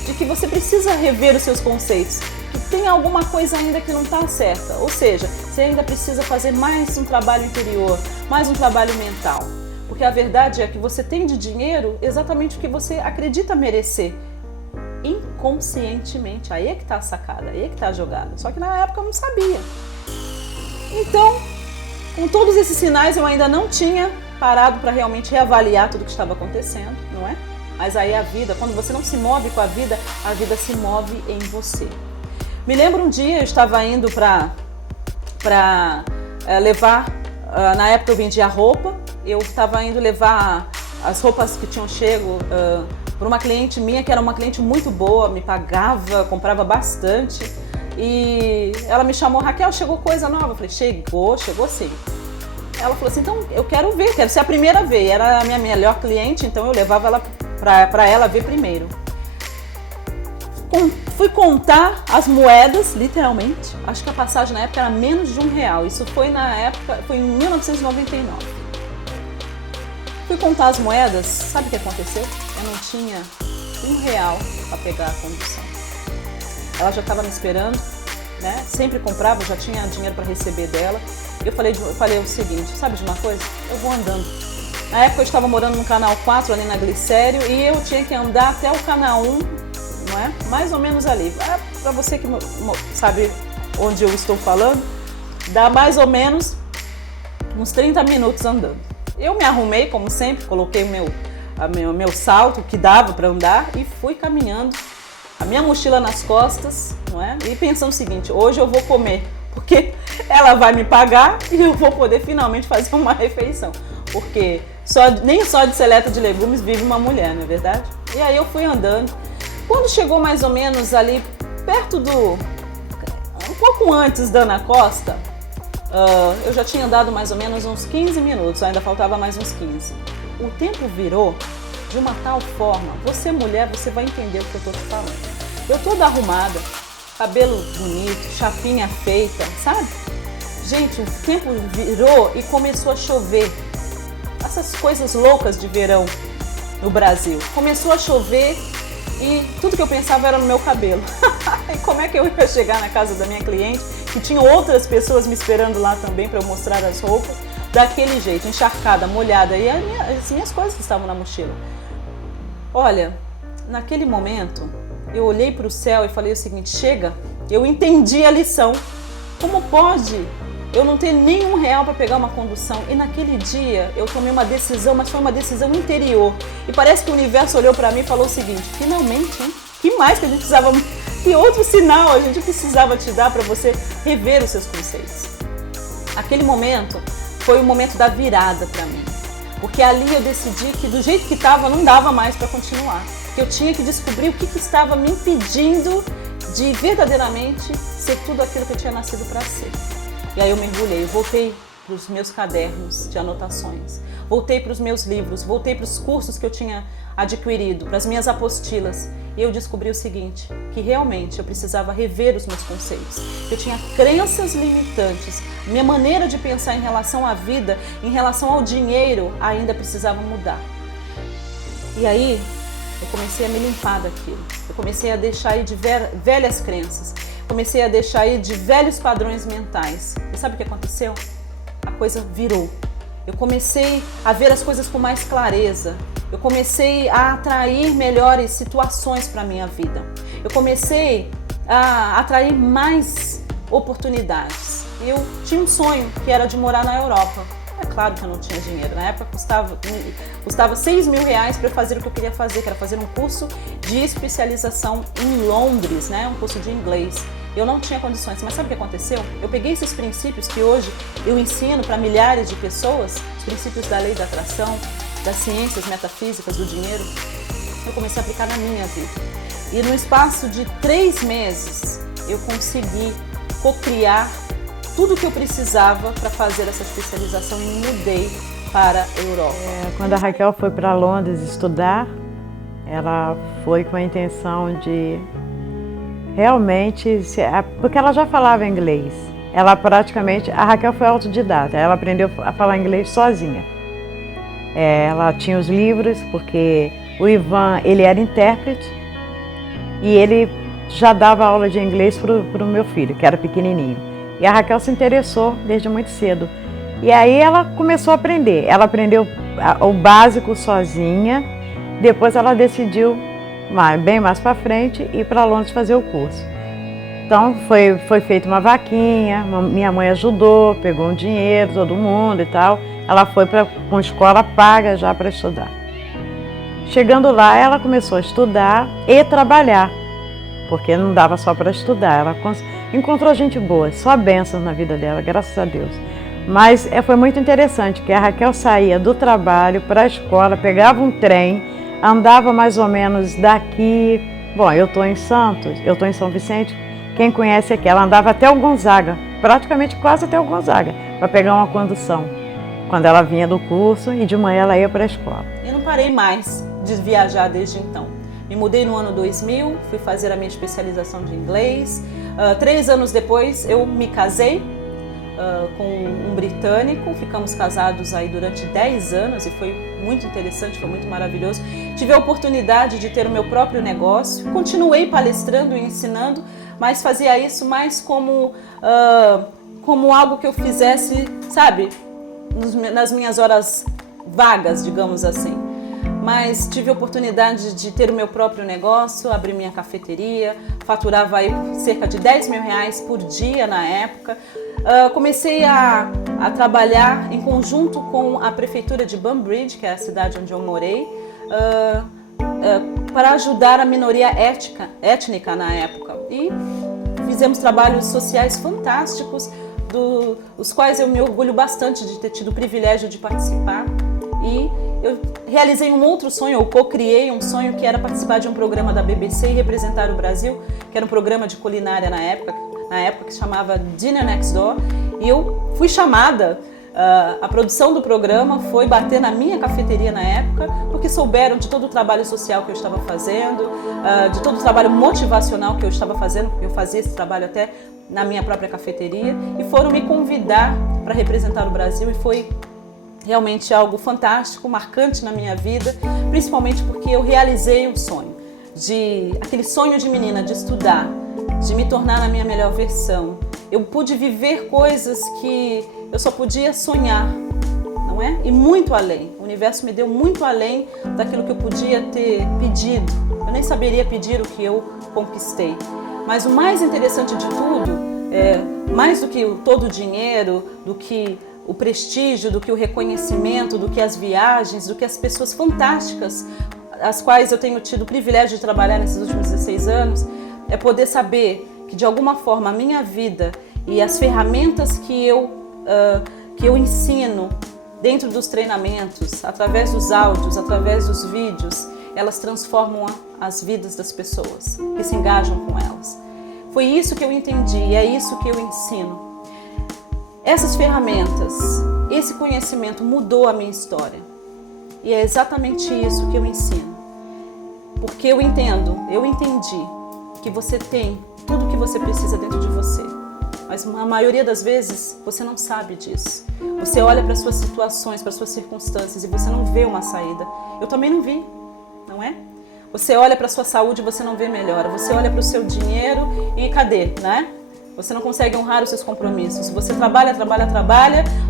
de que você precisa rever os seus conceitos, que tem alguma coisa ainda que não está certa. Ou seja, você ainda precisa fazer mais um trabalho interior, mais um trabalho mental. Porque a verdade é que você tem de dinheiro exatamente o que você acredita merecer. Inconscientemente. Aí é que está a sacada, aí é que está a jogada. Só que na época eu não sabia. Então, com todos esses sinais, eu ainda não tinha parado para realmente reavaliar tudo o que estava acontecendo, não é? Mas aí a vida, quando você não se move com a vida se move em você. Me lembro um dia, eu estava indo para levar, na época eu vendia roupa, eu estava indo levar as roupas que tinham chego para uma cliente minha, que era uma cliente muito boa, me pagava, comprava bastante. E ela me chamou, Raquel, chegou coisa nova? Eu falei, chegou sim. Ela falou assim, então eu quero ver, quero ser a primeira a ver. Era a minha melhor cliente, então eu levava ela para ela ver primeiro. fui contar as moedas, literalmente. Acho que a passagem na época era menos de R$1. Isso foi em 1999. Fui contar as moedas, sabe o que aconteceu? Eu não tinha R$1 para pegar a condução. Ela já estava me esperando, né? Sempre comprava, já tinha dinheiro para receber dela. Eu falei o seguinte, sabe de uma coisa? Eu vou andando. Na época eu estava morando no canal 4, ali na Glicério, e eu tinha que andar até o canal 1, não é? Mais ou menos ali. Para você que sabe onde eu estou falando, dá mais ou menos uns 30 minutos andando. Eu me arrumei, como sempre, coloquei o meu salto, que dava para andar, e fui caminhando, a minha mochila nas costas, não é? E pensando o seguinte, hoje eu vou comer, porque ela vai me pagar e eu vou poder finalmente fazer uma refeição. Porque nem só de seleta de legumes vive uma mulher, não é verdade? E aí eu fui andando. Quando chegou mais ou menos ali, um pouco antes da Ana Costa, eu já tinha andado mais ou menos uns 15 minutos, ainda faltava mais uns 15. O tempo virou de uma tal forma, você mulher, você vai entender o que eu tô te falando. Eu toda arrumada, cabelo bonito, chapinha feita, sabe? Gente, o tempo virou e começou a chover. Essas coisas loucas de verão no Brasil. Começou a chover e tudo que eu pensava era no meu cabelo. E como é que eu ia chegar na casa da minha cliente, que tinha outras pessoas me esperando lá também para eu mostrar as roupas, daquele jeito, encharcada, molhada, e as minhas coisas que estavam na mochila. Olha, naquele momento, eu olhei para o céu e falei o seguinte, chega, eu entendi a lição. Como pode eu não ter nenhum R$1 para pegar uma condução? E naquele dia eu tomei uma decisão, mas foi uma decisão interior. E parece que o universo olhou para mim e falou o seguinte, finalmente, hein? Que mais que a gente precisava, que outro sinal a gente precisava te dar para você rever os seus conceitos? Aquele momento foi o momento da virada para mim. Porque ali eu decidi que do jeito que estava não dava mais para continuar. Que eu tinha que descobrir o que estava me impedindo de verdadeiramente ser tudo aquilo que eu tinha nascido para ser. E aí eu mergulhei, eu voltei para os meus cadernos de anotações, voltei para os meus livros, voltei para os cursos que eu tinha adquirido, para as minhas apostilas. E eu descobri o seguinte, que realmente eu precisava rever os meus conceitos. Eu tinha crenças limitantes, minha maneira de pensar em relação à vida, em relação ao dinheiro, ainda precisava mudar. E aí eu comecei a me limpar daquilo, eu comecei a deixar ir de velhas crenças, comecei a deixar ir de velhos padrões mentais. E sabe o que aconteceu? A coisa virou. Eu comecei a ver as coisas com mais clareza. Eu comecei a atrair melhores situações para a minha vida. Eu comecei a atrair mais oportunidades. Eu tinha um sonho que era de morar na Europa. É claro que eu não tinha dinheiro. Na época custava R$6.000 para fazer o que eu queria fazer, que era fazer um curso de especialização em Londres, né? Um curso de inglês. Eu não tinha condições, mas sabe o que aconteceu? Eu peguei esses princípios que hoje eu ensino para milhares de pessoas, os princípios da lei da atração, das ciências metafísicas do dinheiro, eu comecei a aplicar na minha vida. E no espaço de 3 meses, eu consegui cocriar tudo o que eu precisava para fazer essa especialização e me mudei para a Europa. Quando a Raquel foi para Londres estudar, ela foi com a intenção de realmente, porque ela já falava inglês. A Raquel foi autodidata, ela aprendeu a falar inglês sozinha. Ela tinha os livros, porque o Ivan, ele era intérprete e ele já dava aula de inglês para o meu filho, que era pequenininho. E a Raquel se interessou desde muito cedo. E aí ela começou a aprender. Ela aprendeu o básico sozinha, depois ela decidiu, bem mais para frente, ir para Londres fazer o curso. Então foi feita uma vaquinha, minha mãe ajudou, pegou um dinheiro, todo mundo e tal. Ela foi com escola paga já para estudar. Chegando lá, ela começou a estudar e trabalhar, porque não dava só para estudar. Ela encontrou gente boa, só bênçãos na vida dela, graças a Deus. Mas foi muito interessante, que a Raquel saía do trabalho para a escola, pegava um trem, andava mais ou menos daqui. Bom, eu estou em Santos, eu estou em São Vicente. Quem conhece aqui, ela andava até o Gonzaga, praticamente quase até o Gonzaga, para pegar uma condução. Quando ela vinha do curso e de manhã ela ia para a escola. Eu não parei mais de viajar desde então. Me mudei no ano 2000, fui fazer a minha especialização de inglês. 3 anos depois eu me casei com um britânico, ficamos casados aí durante 10 anos e foi muito interessante, foi muito maravilhoso. Tive a oportunidade de ter o meu próprio negócio, continuei palestrando e ensinando, mas fazia isso mais como algo que eu fizesse, sabe, nas minhas horas vagas, digamos assim. Mas tive a oportunidade de ter o meu próprio negócio, abrir minha cafeteria, faturava aí cerca de 10 mil reais por dia na época. Comecei a trabalhar em conjunto com a prefeitura de Banbridge, que é a cidade onde eu morei, para ajudar a minoria étnica na época. E fizemos trabalhos sociais fantásticos, dos quais eu me orgulho bastante de ter tido o privilégio de participar. E eu realizei um outro sonho, eu co-criei um sonho que era participar de um programa da BBC e representar o Brasil, que era um programa de culinária na época que se chamava Dinner Next Door. E eu fui chamada, a produção do programa foi bater na minha cafeteria na época, porque souberam de todo o trabalho social que eu estava fazendo, de todo o trabalho motivacional que eu estava fazendo, porque eu fazia esse trabalho até na minha própria cafeteria, e foram me convidar para representar o Brasil, e foi realmente algo fantástico, marcante na minha vida, principalmente porque eu realizei um sonho, aquele sonho de menina, de estudar, de me tornar na minha melhor versão. Eu pude viver coisas que eu só podia sonhar, não é? E muito além. O universo me deu muito além daquilo que eu podia ter pedido. Eu nem saberia pedir o que eu conquistei. Mas o mais interessante de tudo, mais do que todo o dinheiro, do que o prestígio, do que o reconhecimento, do que as viagens, do que as pessoas fantásticas, as quais eu tenho tido o privilégio de trabalhar nesses últimos 16 anos, é poder saber que de alguma forma a minha vida e as ferramentas que eu ensino dentro dos treinamentos, através dos áudios, através dos vídeos, elas transformam as vidas das pessoas que se engajam com elas. Foi isso que eu entendi e é isso que eu ensino. Essas ferramentas, esse conhecimento mudou a minha história. E é exatamente isso que eu ensino. Porque eu entendi que você tem tudo o que você precisa dentro de você. Mas a maioria das vezes você não sabe disso. Você olha para suas situações, para suas circunstâncias e você não vê uma saída. Eu também não vi, não é? Você olha para sua saúde e você não vê melhora. Você olha para o seu dinheiro e cadê, né? Você não consegue honrar os seus compromissos. Você trabalha,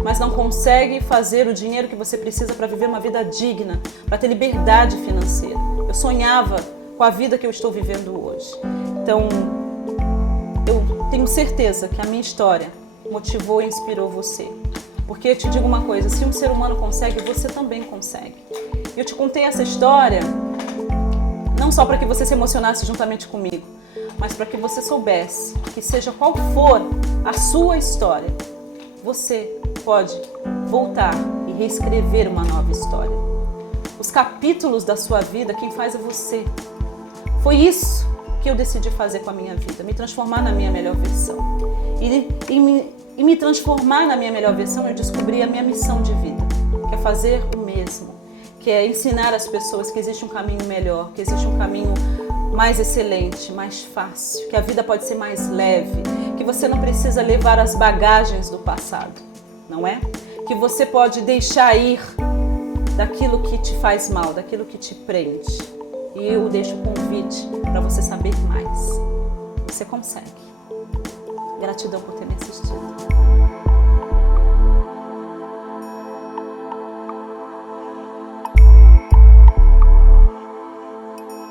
mas não consegue fazer o dinheiro que você precisa para viver uma vida digna, para ter liberdade financeira. Eu sonhava com a vida que eu estou vivendo hoje. Então, eu tenho certeza que a minha história motivou e inspirou você. Porque eu te digo uma coisa, se um ser humano consegue, você também consegue. Eu te contei essa história não só para que você se emocionasse juntamente comigo, mas para que você soubesse que seja qual for a sua história, você pode voltar e reescrever uma nova história. Os capítulos da sua vida, quem faz é você. Foi isso que eu decidi fazer com a minha vida, me transformar na minha melhor versão. E me transformar na minha melhor versão, eu descobri a minha missão de vida, que é fazer o mesmo, que é ensinar as pessoas que existe um caminho melhor, que existe um caminho mais excelente, mais fácil, que a vida pode ser mais leve, que você não precisa levar as bagagens do passado, não é? Que você pode deixar ir daquilo que te faz mal, daquilo que te prende. E eu deixo o convite para você saber mais. Você consegue. Gratidão por ter me assistido.